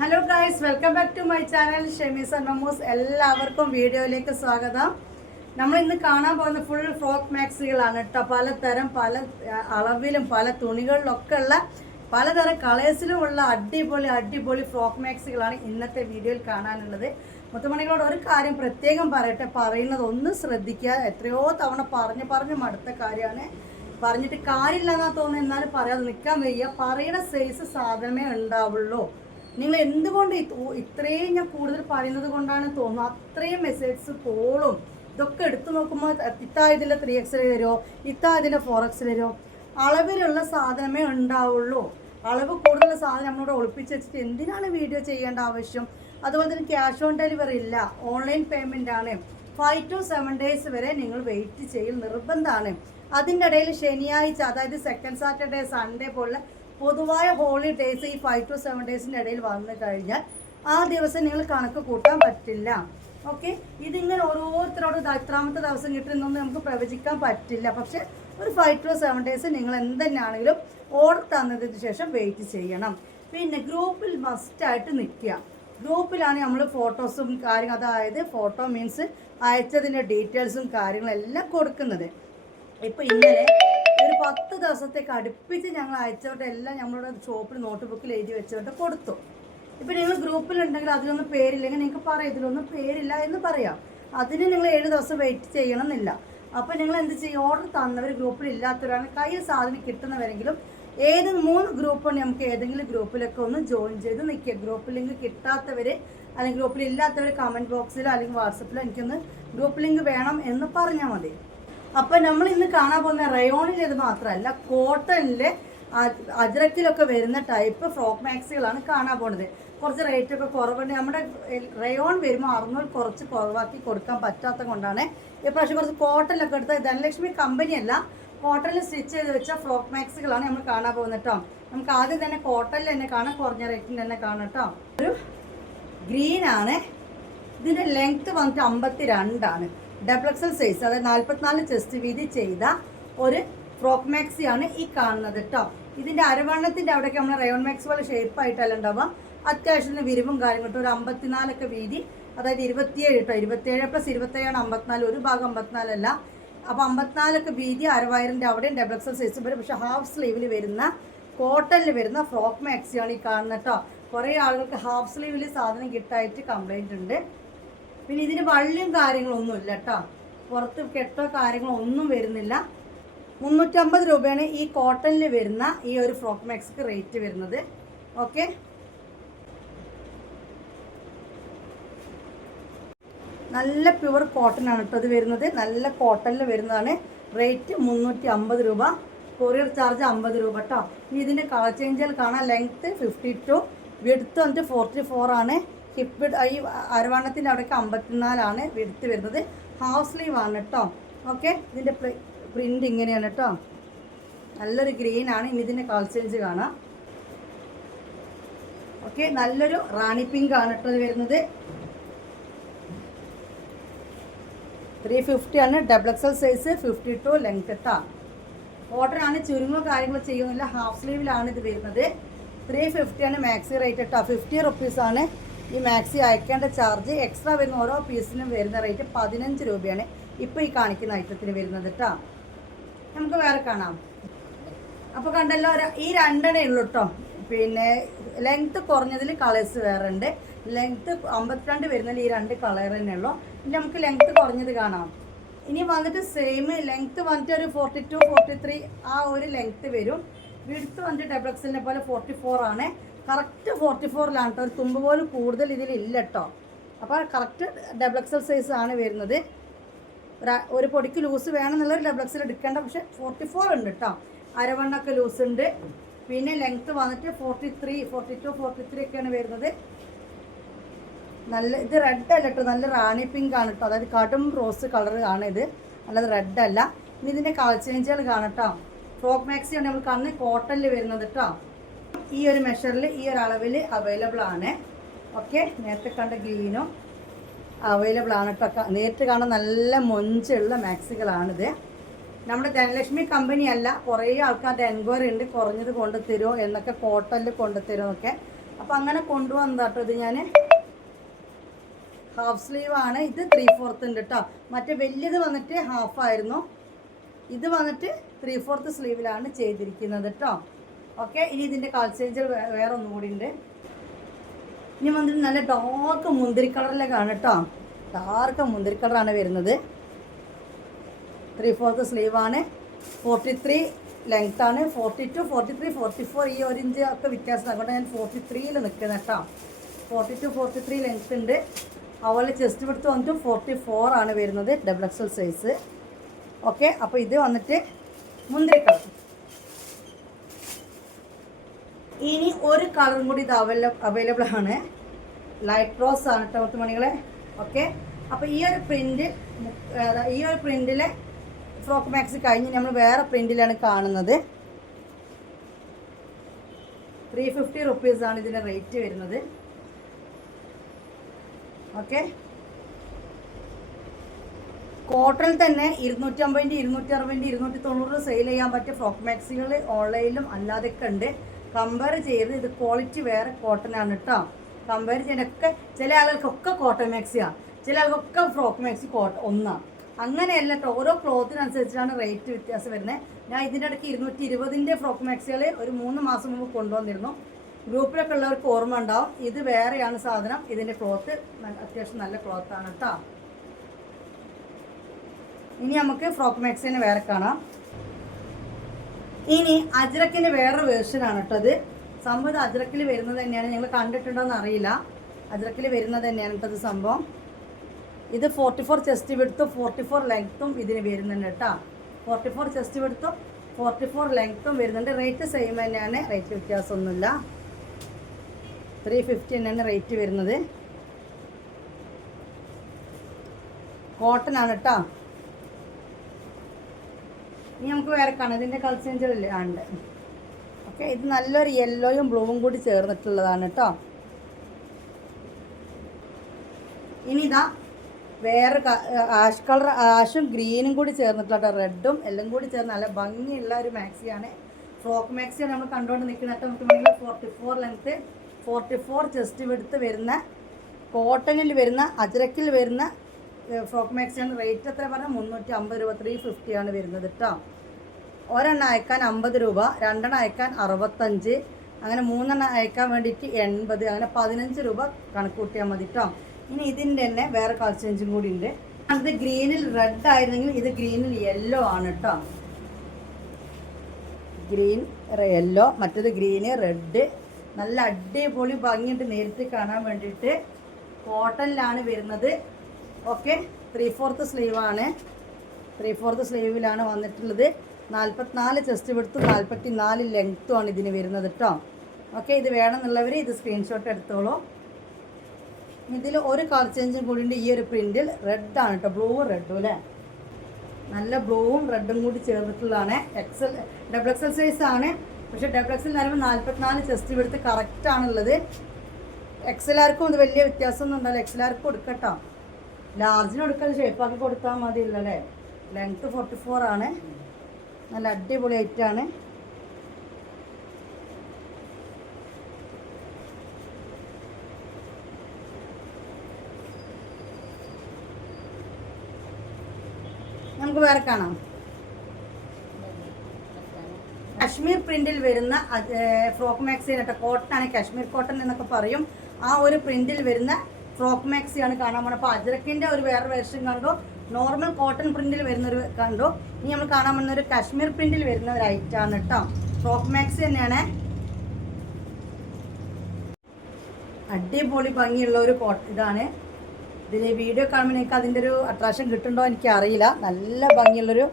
Hello guys, welcome back to my channel Shemees and Mammoos. എല്ലാവർക്കും വീഡിയോയിലേക്ക് സ്വാഗതം. നമ്മൾ ഇന്ന് കാണാൻ പോകുന്ന ഫുൾ ഫ്രോക്ക് മാക്സികളാണ് കേട്ടോ. പലതരം, പല അളവിലും പല തുണികളിലൊക്കെ ഉള്ള പലതരം കളേഴ്സിലുമുള്ള അടിപൊളി ഫ്രോക്ക് മാക്സികളാണ് ഇന്നത്തെ വീഡിയോയിൽ കാണാനുള്ളത്. മുത്തുമണികളോട് ഒരു കാര്യം പ്രത്യേകം പറയട്ടെ, പറയുന്നത് ഒന്ന് ശ്രദ്ധിക്കുക. എത്രയോ തവണ പറഞ്ഞ് മടുത്ത കാര്യമാണ്. പറഞ്ഞിട്ട് കാര്യമില്ല എന്നാ തോന്നുന്നത്, എന്നാലും പറയാതെ നിൽക്കാൻ വയ്യ. പറയുന്ന സൈസ് സാധനമേ ഉണ്ടാവുള്ളൂ. നിങ്ങൾ എന്തുകൊണ്ട് ഇത്രയും ഞാൻ കൂടുതൽ പറയുന്നത് കൊണ്ടാണ് തോന്നുന്നത്. അത്രയും മെസ്സേജസ് കോളും ഇതൊക്കെ എടുത്തു നോക്കുമ്പോൾ ഇതിൻ്റെ 3XL വരുമോ, ഇതിൻ്റെ 4XL വരുമോ. അളവിലുള്ള സാധനമേ ഉണ്ടാവുള്ളൂ. അളവ് കൂടുതലുള്ള സാധനം നമ്മളോട് ഒളിപ്പിച്ച് വെച്ചിട്ട് എന്തിനാണ് വീഡിയോ ചെയ്യേണ്ട ആവശ്യം. അതുപോലെ തന്നെ ക്യാഷ് ഓൺ ഡെലിവറി ഇല്ല, ഓൺലൈൻ പേയ്മെൻ്റ് ആണ്. 5 to 7 ഡേയ്സ് വരെ നിങ്ങൾ വെയിറ്റ് ചെയ്യൽ നിർബന്ധമാണ്. അതിൻ്റെ ഇടയിൽ ശനിയാഴ്ച, അതായത് സെക്കൻഡ് സാറ്റർഡേ, സൺഡേ പോലുള്ള പൊതുവായ ഹോളിഡേയ്സ് ഈ 5 to 7 ഡേയ്സിൻ്റെ ഇടയിൽ വന്നു കഴിഞ്ഞാൽ ആ ദിവസം നിങ്ങൾ കണക്ക് കൂട്ടാൻ പറ്റില്ല. ഓക്കെ, ഇതിങ്ങനെ ഓരോരുത്തരോട് എത്രാമത്തെ ദിവസം കിട്ടുന്നൊന്നും നമുക്ക് പ്രവചിക്കാൻ പറ്റില്ല. പക്ഷെ ഒരു 5 to 7 ഡേയ്സ് നിങ്ങൾ എന്തെന്നാണെങ്കിലും ഓർഡർ തന്നതിന് ശേഷം വെയിറ്റ് ചെയ്യണം. പിന്നെ ഗ്രൂപ്പിൽ മസ്റ്റായിട്ട് നിൽക്കുക. ഗ്രൂപ്പിലാണ് നമ്മൾ ഫോട്ടോസും കാര്യങ്ങൾ, അതായത് ഫോട്ടോ മീൻസ് അയച്ചതിൻ്റെ ഡീറ്റെയിൽസും കാര്യങ്ങളെല്ലാം കൊടുക്കുന്നത്. ഇപ്പം ഇന്നലെ ഒരു 10 ദിവസത്തേക്ക് അടുപ്പിച്ച് ഞങ്ങൾ അയച്ചവരുടെ എല്ലാം നമ്മളുടെ ഷോപ്പിൽ നോട്ട് ബുക്കിൽ എഴുതി വെച്ചവരുടെ കൊടുത്തു. ഇപ്പം നിങ്ങൾ ഗ്രൂപ്പിലുണ്ടെങ്കിൽ അതിലൊന്നും പേരില്ലെങ്കിൽ നിങ്ങൾക്ക് പറയാം ഇതിലൊന്നും പേരില്ല എന്ന് പറയാം. അതിന് നിങ്ങൾ 7 ദിവസം വെയിറ്റ് ചെയ്യണമെന്നില്ല. അപ്പോൾ നിങ്ങൾ എന്ത് ചെയ്യും, ഓർഡർ തന്നവർ ഗ്രൂപ്പിൽ ഇല്ലാത്തവരാണ്, കയ്യിൽ സാധനം കിട്ടുന്നവരെങ്കിലും ഏത് 3 ഗ്രൂപ്പുണ്ട് നമുക്ക് ഏതെങ്കിലും ഗ്രൂപ്പിലൊക്കെ ഒന്ന് ജോയിൻ ചെയ്ത് നിൽക്കുക. ഗ്രൂപ്പ് ലിങ്ക് കിട്ടാത്തവർ അല്ലെങ്കിൽ ഗ്രൂപ്പിൽ ഇല്ലാത്തവർ കമൻറ്റ് ബോക്സിലോ അല്ലെങ്കിൽ വാട്സപ്പിലോ എനിക്കൊന്ന് ഗ്രൂപ്പ് ലിങ്ക് വേണം എന്ന് പറഞ്ഞാൽ മതി. അപ്പം നമ്മൾ ഇന്ന് കാണാൻ പോകുന്ന റയോണിൽ ഇത് മാത്രമല്ല, കോട്ടണിലെ അജ്രക്കിലൊക്കെ വരുന്ന ടൈപ്പ് ഫ്രോക്ക് മാക്സികളാണ് കാണാൻ പോകുന്നത്. കുറച്ച് റേറ്റൊക്കെ കുറവുണ്ട്. നമ്മുടെ റയോൺ വരുമ്പോൾ 600 കുറച്ച് കുറവാക്കി കൊടുക്കാൻ പറ്റാത്ത കൊണ്ടാണ് ഇപ്രാവശ്യം കുറച്ച് കോട്ടണിലൊക്കെ എടുത്ത ധനലക്ഷ്മി കമ്പനിയല്ല, കോട്ടണിൽ സ്റ്റിച്ച് ചെയ്ത് വെച്ച ഫ്രോക്ക് മാക്സികളാണ് നമ്മൾ കാണാൻ പോകുന്നത് കേട്ടോ. നമുക്ക് ആദ്യം തന്നെ കോട്ടണിൽ തന്നെ കാണാം, കുറഞ്ഞ റേറ്റിൽ തന്നെ കാണാം കേട്ടോ. ഒരു ഗ്രീനാണ്, ഇതിൻ്റെ ലെങ്ത്ത് വന്നിട്ട് 52 XL സൈസ്, അതായത് 44 ചെസ്റ്റ് വീതി ചെയ്ത ഒരു ഫ്രോക്ക് മാക്സിയാണ് ഈ കാണുന്നത് കേട്ടോ. ഇതിൻ്റെ അരവണ്ണത്തിൻ്റെ അവിടെയൊക്കെ നമ്മൾ റയോൺ മാക്സി പോലെ ഷേപ്പായിട്ടല്ല ഉണ്ടാവുക, അത്യാവശ്യം വിരിവും കാര്യങ്ങളും. ഒരു 54 വീതി, അതായത് 27 കേട്ടോ. 27 + 27 54, ഒരു ഭാഗം 54 അല്ല. അപ്പോൾ 54 വീതി, അരവയറിൻ്റെ അവിടെയും XL സൈസ് വരും. പക്ഷേ ഹാഫ് സ്ലീവിൽ വരുന്ന കോട്ടണിൽ വരുന്ന ഫ്രോക്ക് മാക്സിയാണ് ഈ കാണുന്നത് കേട്ടോ. കുറേ ആളുകൾക്ക് ഹാഫ് സ്ലീവിൽ സാധനം കിട്ടായിട്ട് കംപ്ലൈൻറ്റ് ഉണ്ട്. പിന്നെ ഇതിന് വള്ളിയും കാര്യങ്ങളൊന്നും ഇല്ല കേട്ടോ, പുറത്ത് കെട്ടോ കാര്യങ്ങളോ ഒന്നും വരുന്നില്ല. 350 രൂപയാണ് ഈ കോട്ടണിൽ വരുന്ന ഈ ഒരു ഫ്രോക്ക് മാക്സിക്ക് റേറ്റ് വരുന്നത്. ഓക്കെ, നല്ല പ്യുവർ കോട്ടൺ ആണ് കേട്ടോ ഇത് വരുന്നത്. നല്ല കോട്ടണിൽ വരുന്നതാണ്. റേറ്റ് 350 രൂപ, കൊറിയർ ചാർജ് 50 രൂപ കേട്ടോ. ഇനി ഇതിൻ്റെ കളർ ചേഞ്ചുകൾ കാണാം. ലെങ്ത്ത് 52, വിഡ്ത്ത് വന്നിട്ട് 44 ആണ്. ഹിപ്പ് ഈ അരവണ്ണത്തിൻ്റെ അവിടേക്ക് 54 ആണ് വിഡ്ത്ത് വരുന്നത്. ഹാഫ് സ്ലീവ് ആണ് കേട്ടോ. ഓക്കെ, ഇതിൻ്റെ പ്രിൻ്റ് ഇങ്ങനെയാണ് കേട്ടോ. നല്ലൊരു ഗ്രീൻ ആണ്. ഇനി ഇതിൻ്റെ കളർ ചേഞ്ച് കാണാം. ഓക്കെ, നല്ലൊരു റാണി പിങ്ക് ആണ് കേട്ടോ ഇത് വരുന്നത്. 350 ആണ്, XL സൈസ്, 52 ലെങ്ത് കേട്ടോ. ഓർഡർ ആണ്, ചുരുങ്ങോ കാര്യങ്ങളോ ചെയ്യുന്നില്ല. ഹാഫ് സ്ലീവിലാണ് ഇത് വരുന്നത്. 350 ആണ് മാക്സി റേറ്റ് കേട്ടോ. 50 റുപ്പീസാണ് ഈ മാക്സി അയക്കേണ്ട ചാർജ്. എക്സ്ട്രാ വരുന്ന ഓരോ പീസിനും വരുന്ന റേറ്റ് 15 രൂപയാണ് ഇപ്പോൾ ഈ കാണിക്കുന്ന ഐറ്റത്തിന് വരുന്നത് കേട്ടോ. നമുക്ക് വേറെ കാണാം. അപ്പോൾ കണ്ടല്ലോ, ഈ 2 ഉള്ളൂ കേട്ടോ. പിന്നെ ലെങ്ത്ത് കുറഞ്ഞതിൽ കളേഴ്സ് വേറെ ഉണ്ട്. ലെങ്ത്ത് 52 വരുന്നതിൽ ഈ 2 കളർ തന്നെ ഉള്ളൂ. ഇനി നമുക്ക് ലെങ്ത്ത് കുറഞ്ഞത് കാണാം. ഇനി വന്നിട്ട് സെയിം ലെങ്ത്ത് വന്നിട്ട് ഒരു 42, 43 ആ ഒരു ലെങ്ത്ത് വരും. വിഡ്ത്ത് വന്നിട്ട് XLനെ പോലെ 44 ആണ്. കറക്റ്റ് 44ലാണ് കേട്ടോ. ഒരു തുമ്പ് പോലും കൂടുതൽ ഇതിലില്ല കേട്ടോ. അപ്പോൾ കറക്റ്റ് XL സൈസ് ആണ് വരുന്നത്. ഒരു പൊടിക്ക് ലൂസ് വേണമെന്നുള്ളൊരു XL എടുക്കേണ്ട, പക്ഷേ 44 ഉണ്ട് കേട്ടോ. അരവണ്ണൊക്കെ ലൂസ് ഉണ്ട്. പിന്നെ ലെങ്ത്ത് വന്നിട്ട് 43, 42, 43 ഒക്കെയാണ് വരുന്നത്. നല്ല ഇത് റെഡ് അല്ല കേട്ടോ, നല്ല റാണി പിങ്ക് ആണ് കേട്ടോ. അതായത് കടും റോസ് കളർ ആണ് ഇത്, അല്ലാതെ റെഡ് അല്ല. ഇനി ഇതിൻ്റെ കളർ ചേഞ്ചുകൾ കാണാം കേട്ടോ. ഫ്രോക്ക് മാക്സിയാണ് നമ്മൾ കണ്ണ് കോട്ടണിൽ വരുന്നത് കേട്ടോ. ഈ ഒരു മെഷറിൽ ഈ ഒരു അളവിൽ അവൈലബിൾ ആണ്. ഓക്കെ, നേരത്തെ കണ്ട ഗ്രീനും അവൈലബിൾ ആണ് കേട്ടോ. നേരിട്ട് കാണാൻ നല്ല മൊഞ്ചുള്ള മാക്സികളാണിത്. നമ്മുടെ ധനലക്ഷ്മി കമ്പനി അല്ല, കുറേ ആൾക്കാരുടെ എൻക്വയറി ഉണ്ട് കുറഞ്ഞത് കൊണ്ടുതരുമോ എന്നൊക്കെ, കോട്ടണിൽ കൊണ്ടുതരുമോ എന്നൊക്കെ. അപ്പോൾ അങ്ങനെ കൊണ്ടുവന്നതാട്ടോ ഇത് ഞാൻ. ഹാഫ് സ്ലീവ് ആണ് ഇത്. 3/4 ഉണ്ട് കേട്ടോ. മറ്റേ വലിയത് വന്നിട്ട് ഹാഫായിരുന്നു. ഇത് വന്നിട്ട് 3/4 സ്ലീവിലാണ് ചെയ്തിരിക്കുന്നത് കേട്ടോ. ഓക്കെ, ഇനി ഇതിൻ്റെ കളർ ചേഞ്ച് വേറെ ഒന്നും കൂടി ഉണ്ട്. ഇനി വന്നിട്ട് നല്ല ഡാർക്ക് മുന്തിരി കളറിലേക്കാണ് കേട്ടോ. ഡാർക്ക് മുന്തിരി കളറാണ് വരുന്നത്. 3/4 സ്ലീവാണ്. 43 ലെങ്ത് ആണ്. 42, 43, 44 ഈ 1 ഇഞ്ച് ഒക്കെ വ്യത്യാസം. അതുകൊണ്ട് ഞാൻ 43-ൽ നിൽക്കുന്നത് കേട്ടോ. 42, 43 ലെങ്ത് ഉണ്ട്. അതുപോലെ ചെസ്റ്റ് വിഡ്ത്ത് വന്നിട്ട് 44 ആണ് വരുന്നത്, XXL സൈസ്. ഓക്കെ, അപ്പോൾ ഇത് വന്നിട്ട് മുന്തിരി കളർ. ഇനി ഒരു കളറും കൂടി ഇത് അവൈലബിൾ ആണ്. ലൈറ്റ് റോസ് ആണ് കേട്ടോ മുത്തുമണികളെ. ഓക്കെ, അപ്പോൾ ഈ ഒരു പ്രിൻറ്റിലെ ഫ്രോക്ക് മാക്സി കഴിഞ്ഞ് നമ്മൾ വേറെ പ്രിൻറ്റിലാണ് കാണുന്നത്. 350 റുപ്പീസാണ് ഇതിൻ്റെ റേറ്റ് വരുന്നത്. ഓക്കെ, കോട്ടണിൽ തന്നെ 250, 260, 290 സെയിൽ ചെയ്യാൻ പറ്റിയ ഫ്രോക്ക് മാക്സികൾ ഓൺലൈനിലും അല്ലാതെയൊക്കെ ഉണ്ട്. കമ്പയർ ചെയ്ത് ഇത് ക്വാളിറ്റി വേറെ കോട്ടനാണ് കേട്ടോ. കമ്പയർ ചെയ്യാനൊക്കെ ചില ആളുകൾക്കൊക്കെ കോട്ടൺ മാക്സിയാണ്, ചില ആൾക്കൊക്കെ ഫ്രോക്ക് മാക്സി ഒന്നാണ്. അങ്ങനെയല്ല കേട്ടോ, ഓരോ ക്ലോത്തിനനുസരിച്ചാണ് റേറ്റ് വ്യത്യാസം വരുന്നത്. ഞാൻ ഇതിൻ്റെ ഇടയ്ക്ക് 220-ൻ്റെ ഫ്രോക്ക് മാക്സികൾ ഒരു 3 മാസം മുമ്പ് കൊണ്ടുവന്നിരുന്നു. ഗ്രൂപ്പിലൊക്കെ ഉള്ളവർക്ക് ഓർമ്മ ഉണ്ടാവും. ഇത് വേറെയാണ് സാധനം. ഇതിൻ്റെ ക്ലോത്ത് അത്യാവശ്യം നല്ല ക്ലോത്താണ് കേട്ടോ. ഇനി നമുക്ക് ഫ്രോക്ക് മാക്സിന് വേറെ കാണാം. ഇനി അജ്രക്കിൻ്റെ വേറൊരു വേർഷനാണ് കേട്ടോ ഇത്. സംഭവം അജ്രക്കിൽ വരുന്നത് തന്നെയാണ്. ഞങ്ങൾ കണ്ടിട്ടുണ്ടോയെന്ന് അറിയില്ല. അജ്രക്കിൽ വരുന്നത് തന്നെയാണ് കേട്ടോ ഇത് സംഭവം. ഇത് 44 ചെസ്റ്റ് വിഡ്ത്തും 44 ലെങ്ത്തും ഇതിന് വരുന്നുണ്ട് കേട്ടോ. 44 ചെസ്റ്റ് വിഡ്ത്തും 44 ലെങ്ത്തും വരുന്നുണ്ട്. റേറ്റ് സെയിം തന്നെയാണ്, റേറ്റ് വ്യത്യാസമൊന്നുമില്ല. 350 തന്നെയാണ് റേറ്റ് വരുന്നത്. കോട്ടൺ ആണ് കേട്ടോ. ഇനി നമുക്ക് വേറെ കാണാം. ഇതിൻ്റെ കളർ ചേഞ്ചുകളില്ലേ ഉണ്ട്. ഓക്കെ, ഇത് നല്ലൊരു യെല്ലോയും ബ്ലൂവും കൂടി ചേർന്നിട്ടുള്ളതാണ് കേട്ടോ. ഇനി ഇതാ വേറെ ആഷ് കളർ, ആഷും ഗ്രീനും കൂടി ചേർന്നിട്ടുള്ള റെഡും എല്ലാം കൂടി ചേർന്ന് നല്ല ഭംഗിയുള്ള ഒരു മാക്സിയാണ്. ഫ്രോക്ക് മാക്സിയാണ് നമ്മൾ കണ്ടുകൊണ്ട് നിൽക്കുന്നത്. നമുക്ക് 44 ലെങ്ത്ത്, 44 ചെസ്റ്റ് വിഡ്ത്ത് വരുന്ന കോട്ടണിൽ വരുന്ന അജ്രക്കിൽ വരുന്ന ഫ്രോക്ക് മാക്സിയാണ്. റേറ്റ് എത്ര പറഞ്ഞാൽ 350 രൂപ, 350 ആണ് വരുന്നത് കേട്ടോ. ഒരെണ്ണം അയക്കാൻ 50 രൂപ, 2 എണ്ണം അയക്കാൻ 65, അങ്ങനെ 3 എണ്ണം അയക്കാൻ വേണ്ടിയിട്ട് 80, അങ്ങനെ 15 രൂപ കണക്ക് കൂട്ടിയാൽ മതി കേട്ടോ. ഇനി ഇതിൻ്റെ തന്നെ വേറെ കളർ ചേഞ്ചും കൂടി ഉണ്ട്. അത് ഗ്രീനിൽ റെഡ് ആയിരുന്നെങ്കിൽ ഇത് ഗ്രീനിൽ യെല്ലോ ആണ് കേട്ടോ. ഗ്രീൻ യെല്ലോ, മറ്റേത് ഗ്രീന് റെഡ്. നല്ല അടിപൊളി ഭംഗിയിട്ട് നേരിട്ട് കാണാൻ വേണ്ടിയിട്ട് കോട്ടണിലാണ് വരുന്നത്. ഓക്കെ, 3/4 സ്ലീവാണ്. 3/4 സ്ലീവിലാണ് വന്നിട്ടുള്ളത്. 44 ചെസ്റ്റ് വിഡ്ത്തും 44 ലെങ്ത്തുമാണ് ഇതിന് വരുന്നത് കേട്ടോ. ഓക്കെ, ഇത് വേണമെന്നുള്ളവർ ഇത് സ്ക്രീൻഷോട്ട് എടുത്തോളൂ. ഇതിൽ ഒരു കളർ ചേഞ്ചും കൂടി ഉണ്ട്. ഈ ഒരു പ്രിൻറ്റിൽ റെഡാണ് കേട്ടോ, ബ്ലൂവും റെഡും അല്ലേ. നല്ല ബ്ലൂവും റെഡും കൂടി ചേർന്നിട്ടുള്ളതാണ്. XXL സൈസ് ആണ്. പക്ഷേ XXL എന്ന് പറയുമ്പോൾ 44 ചെസ്റ്റ് വിഡ്ത്ത് കറക്റ്റാണുള്ളത്. XLർക്കും ഇത് വലിയ വ്യത്യാസമൊന്നും ഉണ്ടല്ലോ. XLർക്ക് കൊടുക്കട്ടോ, ലാർജിന് കൊടുക്കാൻ ഷേപ്പാക്കി കൊടുത്താൽ മതിയല്ലോ അല്ലേ. ലെങ്ത്ത് 44 ആണ്. നല്ല അടിപൊളി ഐറ്റാണ്. നമുക്ക് വേറെ കാണാം. കശ്മീർ പ്രിന്റിൽ വരുന്ന ഫ്രോക്ക് മാക്സിയാണ് കേട്ടോ. കോട്ടനാണ്, കാശ്മീർ കോട്ടൺ എന്നൊക്കെ പറയും. ആ ഒരു പ്രിന്റിൽ വരുന്ന ഫ്രോക്ക് മാക്സിയാണ് കാണാൻ പോകുന്നത്. അപ്പോൾ അജ്രക്കിൻ്റെ ഒരു വേറെ വേർഷൻ കണ്ടു, നോർമൽ കോട്ടൺ പ്രിന്റിൽ വരുന്നൊരു കണ്ടു. ഇനി നമ്മൾ കാണാൻ പോകുന്ന ഒരു കാശ്മീർ പ്രിന്റിൽ വരുന്ന ഒരു ഐറ്റാണ് കേട്ടോ. ഫ്രോക്ക് മാക്സി തന്നെയാണ്. അടിപൊളി ഭംഗിയുള്ള ഒരു ഇതാണ്. ഇതിൽ വീഡിയോ കാണുമ്പോൾ എനിക്ക് അതിൻ്റെ ഒരു അട്രാക്ഷൻ കിട്ടുന്നുണ്ടോ എനിക്കറിയില്ല. നല്ല ഭംഗിയുള്ളൊരു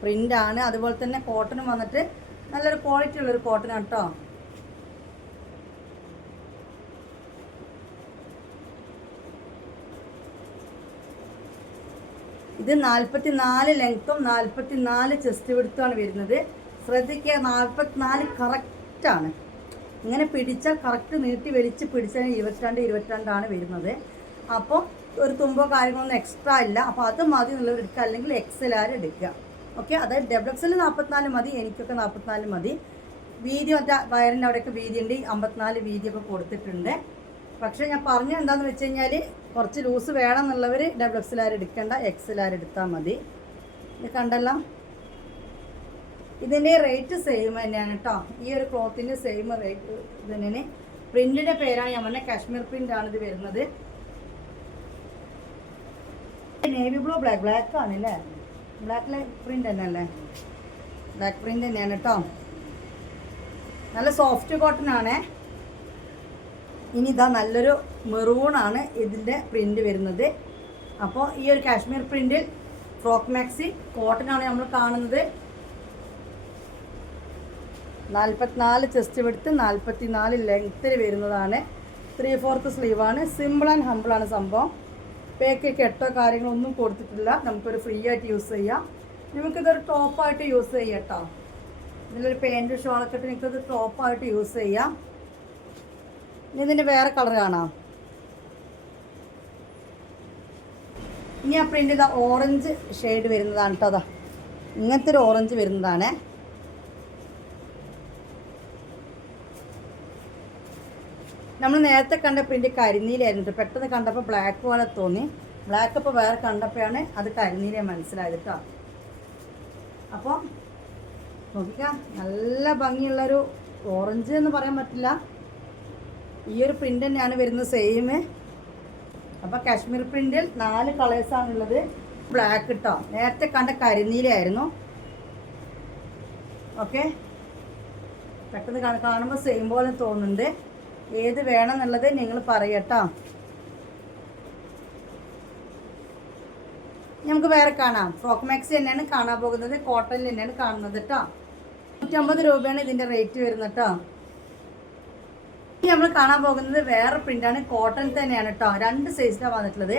പ്രിൻ്റാണ്. അതുപോലെ തന്നെ കോട്ടനും വന്നിട്ട് നല്ലൊരു ക്വാളിറ്റി ഉള്ളൊരു കോട്ടനാണ് കേട്ടോ. ഇത് 44 ലെങ്ത്തും 44 ചെസ്റ്റ് വിഡ്ത്തുമാണ് വരുന്നത്. ശ്രദ്ധിക്കുക, 44 കറക്റ്റാണ്. ഇങ്ങനെ പിടിച്ചാൽ കറക്റ്റ് നീട്ടി വലിച്ച് പിടിച്ചാൽ 22 വരുന്നത്. അപ്പോൾ ഒരു തുമ്പോ കാര്യങ്ങളൊന്നും എക്സ്ട്രാ ഇല്ല. അപ്പോൾ അത് മതി എന്നുള്ളവർ എടുക്കുക, അല്ലെങ്കിൽ XLR എടുക്കുക. ഓക്കെ, അതായത് XXL 44 മതി, എനിക്കൊക്കെ 44 മതി. വീതി മറ്റേ വയറിൻ്റെ അവിടെയൊക്കെ വീതി ഉണ്ട്, 54 വീതിയൊക്കെ കൊടുത്തിട്ടുണ്ട്. പക്ഷേ ഞാൻ പറഞ്ഞത് എന്താണെന്ന് വെച്ച് കഴിഞ്ഞാൽ കുറച്ച് ലൂസ് വേണമെന്നുള്ളവർ XL എടുക്കേണ്ട, XL എടുത്താൽ മതി. ഇത് കണ്ടല്ലോ, ഇതിൻ്റെ റേറ്റ് സെയിം തന്നെയാണ് കേട്ടോ. ഈ ഒരു ക്ലോത്തിൻ്റെ സെയിം റേറ്റ് ഇത് തന്നെയാണ്. പ്രിൻറ്റിൻ്റെ പേരാണ് ഞാൻ പറഞ്ഞത്, കാശ്മീർ പ്രിൻ്റാണ് ഇത് വരുന്നത്. നേവി ബ്ലൂ ബ്ലാക്ക് ആണല്ലേ, ബ്ലാക്കിലെ പ്രിൻ്റ് തന്നെ അല്ലേ, ബ്ലാക്ക് പ്രിൻ്റ് തന്നെയാണ് കേട്ടോ. നല്ല സോഫ്റ്റ് കോട്ടൺ ആണ്. ഇനി ഇതാ നല്ലൊരു മെറൂണാണ് ഇതിൻ്റെ പ്രിൻ്റ് വരുന്നത്. അപ്പോൾ ഈ ഒരു കാശ്മീർ പ്രിൻറ്റിൽ ഫ്രോക്ക് മാക്സി കോട്ടനാണ് നമ്മൾ കാണുന്നത്. 44 ചെസ്റ്റ് വിഡ്ത്ത്, 44 ലെങ്ത്തിൽ വരുന്നതാണ്. 3/4 സ്ലീവാണ്. സിമ്പിൾ ആൻഡ് ഹമ്പിളാണ് സംഭവം. പേക്ക് കെട്ടോ കാര്യങ്ങളോ ഒന്നും കൊടുത്തിട്ടില്ല. നമുക്കൊരു ഫ്രീ ആയിട്ട് യൂസ് ചെയ്യാം. നമുക്കിതൊരു ടോപ്പായിട്ട് യൂസ് ചെയ്യാം കേട്ടോ. ഇതിലൊരു പാൻറ്റ് ഷോളൊക്കെ ഇട്ട് നിങ്ങൾക്കത് ടോപ്പായിട്ട് യൂസ് ചെയ്യാം. ഇനി ഇതിൻ്റെ വേറെ കളർ കാണാം. ഇനി ആ പ്രിൻ്റ് ഇതാ ഓറഞ്ച് ഷെയ്ഡ് വരുന്നതാണ് കേട്ടോ. അതാ ഇങ്ങനത്തെ ഒരു ഓറഞ്ച് വരുന്നതാണ്. നമ്മൾ നേരത്തെ കണ്ട പ്രിൻ്റ് കരിനീലായിരുന്നു. പെട്ടെന്ന് കണ്ടപ്പോൾ ബ്ലാക്ക് പോലെ തോന്നി. ബ്ലാക്ക് ഇപ്പോൾ വേറെ കണ്ടപ്പോഴാണ് അത് കരിനീല മനസ്സിലായത് കേട്ടോ. അപ്പോൾ നോക്കിക്കാം, നല്ല ഭംഗിയുള്ളൊരു ഓറഞ്ച് എന്ന് പറയാൻ പറ്റില്ല. ഈ ഒരു പ്രിൻ്റ് തന്നെയാണ് വരുന്നത് സെയിം. അപ്പോൾ കാശ്മീർ പ്രിൻറ്റിൽ 4 കളേഴ്സാണുള്ളത്. ബ്ലാക്ക് കേട്ടോ, നേരത്തെ കണ്ട കരിനീലയായിരുന്നു. ഓക്കെ, പെട്ടെന്ന് കാണുമ്പോൾ സെയിം പോലെ തോന്നുന്നുണ്ട്. ഏത് വേണമെന്നുള്ളത് നിങ്ങൾ പറയട്ടോ. നമുക്ക് വേറെ കാണാം. ഫ്രോക്ക് മാക്സി തന്നെയാണ് കാണാൻ പോകുന്നത്, കോട്ടണിൽ തന്നെയാണ് കാണുന്നത് കേട്ടോ. 150 രൂപയാണ് ഇതിൻ്റെ റേറ്റ് വരുന്നത് കേട്ടോ. ഇനി നമ്മൾ കാണാൻ പോകുന്നത് വേറെ പ്രിൻ്റാണ്, കോട്ടൺ തന്നെയാണ് കേട്ടോ. 2 സൈസിലാണ് വന്നിട്ടുള്ളത്.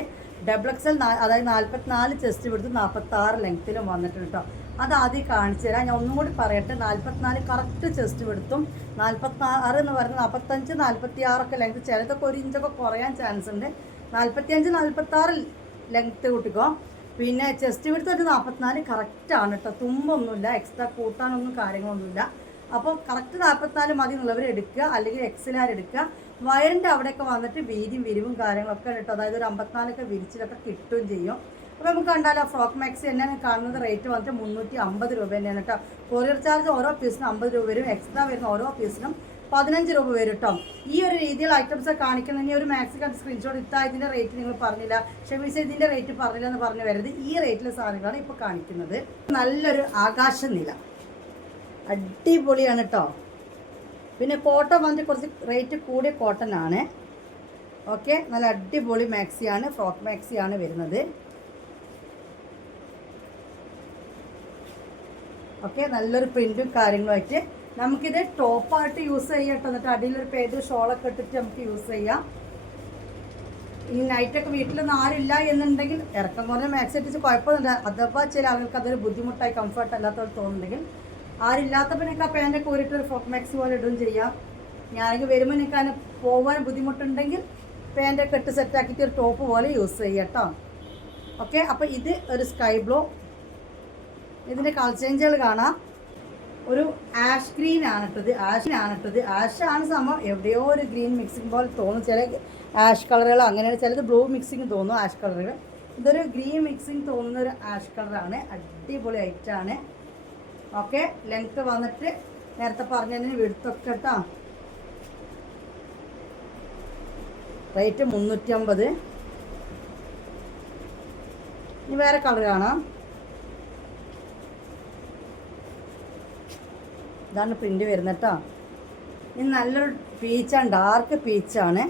XL അതായത് 44 ചെസ്റ്റ് വിടുത്ത് 46 ലെങ്ത്തിലും വന്നിട്ടുണ്ട് കേട്ടോ. അത് ആദ്യം കാണിച്ചു തരാം. ഞാൻ ഒന്നും കൂടി പറയട്ടെ. 44 കറക്റ്റ് ചെസ്റ്റ് വിടുത്തും, 46 എന്ന് പറയുന്നത് 45 46 ലെങ്ത്ത്. ചിലതൊക്കെ 1 ഇഞ്ചൊക്കെ കുറയാൻ ചാൻസ് ഉണ്ട്. 45 46 ലെങ്ത്ത് കൂട്ടിക്കോ. പിന്നെ ചെസ്റ്റ് വിടുത്ത് ഒരു 44 കറക്റ്റാണ് കേട്ടോ. തുമ്പൊന്നുമില്ല, എക്സ്ട്രാ കൂട്ടാനൊന്നും കാര്യങ്ങളൊന്നുമില്ല. അപ്പോൾ കറക്റ്റ് 44 മതി എന്നുള്ളവർ എടുക്കുക, അല്ലെങ്കിൽ XL എടുക്കുക. വയറിൻ്റെ അവിടെയൊക്കെ വന്നിട്ട് വീതിയും വിരിവും കാര്യങ്ങളൊക്കെ കേട്ടോ. അതായത് ഒരു 54 വിരിച്ചിലൊക്കെ കിട്ടുകയും ചെയ്യും. അപ്പോൾ നമുക്ക് കണ്ടാലോ, ഫ്രോക്ക് മാക്സി തന്നെയാണ് കാണുന്നത്. റേറ്റ് വന്നിട്ട് 350 രൂപ തന്നെയാണ് കേട്ടോ. കൊറിയർ ചാർജ് ഓരോ പീസിനും 50 രൂപ വരും. എക്സ്ട്രാ വരുന്ന ഓരോ പീസിനും 15 രൂപ വരും കേട്ടോ. ഈ ഒരു രീതിയിൽ ഐറ്റംസ് കാണിക്കുന്ന ഇനി ഒരു മാക്സി കണ്ട് സ്ക്രീൻഷോട്ട് ഇട്ടാൽ ഇതിൻ്റെ റേറ്റ് നിങ്ങൾ പറഞ്ഞില്ല, ക്ഷമിച്ച ഇതിൻ്റെ റേറ്റ് പറഞ്ഞില്ല എന്ന് പറഞ്ഞു വരരുത്. ഈ റേറ്റിലെ സാധനങ്ങളാണ് ഇപ്പോൾ കാണിക്കുന്നത്. നല്ലൊരു ആകാശനില, അടിപൊളിയാണ് കേട്ടോ. പിന്നെ കോട്ടൺ വന്നിട്ട് കുറച്ച് റേറ്റ് കൂടിയ കോട്ടൺ ആണ്. ഓക്കെ, നല്ല അടിപൊളി മാക്സിയാണ്, ഫ്രോക്ക് മാക്സിയാണ് വരുന്നത്. ഓക്കെ, നല്ലൊരു പ്രിൻറ്റും കാര്യങ്ങളുമായിട്ട് നമുക്കിത് ടോപ്പായിട്ട് യൂസ് ചെയ്യാം കേട്ടോ. എന്നിട്ട് അടിയിലൊരു പേജ് ഷോളൊക്കെ ഇട്ടിട്ട് നമുക്ക് യൂസ് ചെയ്യാം. ഇനി നൈറ്റൊക്കെ വീട്ടിലൊന്നും ആരില്ല എന്നുണ്ടെങ്കിൽ ഇറക്കം കുറഞ്ഞ മാക്സി ഇട്ടിച്ച് കുഴപ്പമൊന്നുമില്ല. അഥവാ ചില ആളുകൾക്ക് അതൊരു ബുദ്ധിമുട്ടായി കംഫർട്ട് അല്ലാത്തവർ തോന്നുന്നുണ്ടെങ്കിൽ ആരില്ലാത്തപ്പോൾ എനിക്ക് ആ പാൻറ്റൊക്കെ ഊരിട്ട് ഒരു ഫ്രോക്ക് മാക്സി പോലെ ഇടുകയും ചെയ്യാം. ഞാനെങ്കിൽ വരുമ്പോൾ എനിക്ക് അതിന് പോകാൻ ബുദ്ധിമുട്ടുണ്ടെങ്കിൽ പാൻറ്റൊക്കെ ഇട്ട് സെറ്റാക്കിയിട്ട് ഒരു ടോപ്പ് പോലെ യൂസ് ചെയ്യാം കേട്ടോ. ഓക്കെ, അപ്പോൾ ഇത് ഒരു സ്കൈ ബ്ലൂ. ഇതിൻ്റെ കളർ ചേഞ്ചുകൾ കാണാം. ഒരു ആഷ് ഗ്രീൻ ആണ് ഇട്ടത്, ആഷാണ് സംഭവം. എവിടെയോ ഒരു ഗ്രീൻ മിക്സിങ് പോലെ തോന്നും. ചില ആഷ് കളറുകൾ അങ്ങനെയാണ്, ചിലത് ബ്ലൂ മിക്സിങ് തോന്നും ആഷ് കളറുകൾ. ഇതൊരു ഗ്രീൻ മിക്സിങ് തോന്നുന്ന ഒരു ആഷ് കളറാണ്. അടിപൊളി ഐറ്റാണ്. ഓക്കെ, ലെങ്ത്ത് വന്നിട്ട് നേരത്തെ പറഞ്ഞതിന് വിടുത്തൊക്കെ കേട്ടോ. റേറ്റ് 350. ഇനി വേറെ കളർ കാണാം. ഇതാണ് പ്രിൻ്റ് വരുന്നത് കേട്ടോ. ഇത് നല്ലൊരു പീച്ചാണ്, ഡാർക്ക് പീച്ചാണ്.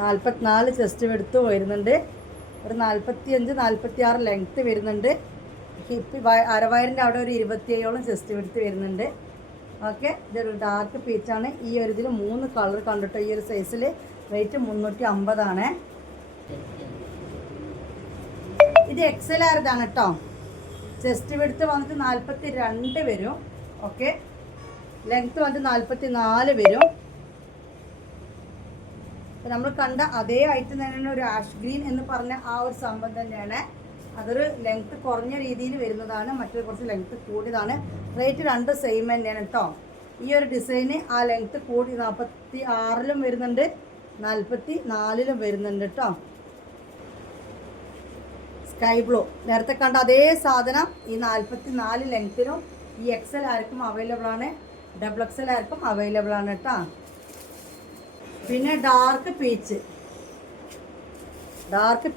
നാൽപ്പത്തിനാല് ചെസ്റ്റ് എടുത്ത് വരുന്നുണ്ട്. ഒരു 45 46 ലെങ്ത്ത് വരുന്നുണ്ട്. ഹിപ്പ് അരവയറിൻ്റെ അവിടെ ഒരു 27ഓളം ചെസ്റ്റ് എടുത്ത് വരുന്നുണ്ട്. ഓക്കെ, ഇതൊരു ഡാർക്ക് പീച്ചാണ്. ഈ ഒരു ഇതിൽ 3 കളർ കണ്ടിട്ടോ. ഈ ഒരു സൈസിൽ റേറ്റ് 350 ആണ്. ഇത് XL ഇതാണ് കേട്ടോ. ചെസ്റ്റ് വിഡ്ത്ത് വന്നിട്ട് 42 വരും. ഓക്കെ, ലെങ്ത്ത് വന്നിട്ട് 44 വരും. അപ്പോൾ നമ്മൾ കണ്ട അതേ ഐറ്റം തന്നെയാണ് ഒരു ആഷ് ഗ്രീൻ എന്ന് പറഞ്ഞ ആ ഒരു സംഭവം തന്നെയാണ്. അതൊരു ലെങ്ത്ത് കുറഞ്ഞ രീതിയിൽ വരുന്നതാണ്, മറ്റൊരു കുറച്ച് ലെങ്ത്ത് കൂടിയതാണ്. റേറ്റ് രണ്ട് സെയിം തന്നെയാണ് കേട്ടോ. ഈ ഒരു ഡിസൈന് ആ ലെങ്ത്ത് കൂടി 46-ലും വരുന്നുണ്ട്, 44-ലും വരുന്നുണ്ട് കേട്ടോ. സ്കൈ ബ്ലൂ നേരത്തെ കണ്ട അതേ സാധനം ഈ 44 ലെങ്ത്തിനും ഈ XL ആർക്കും അവൈലബിൾ ആണ്, XXL ആർക്കും അവൈലബിൾ ആണ് കേട്ടോ. പിന്നെ ഡാർക്ക്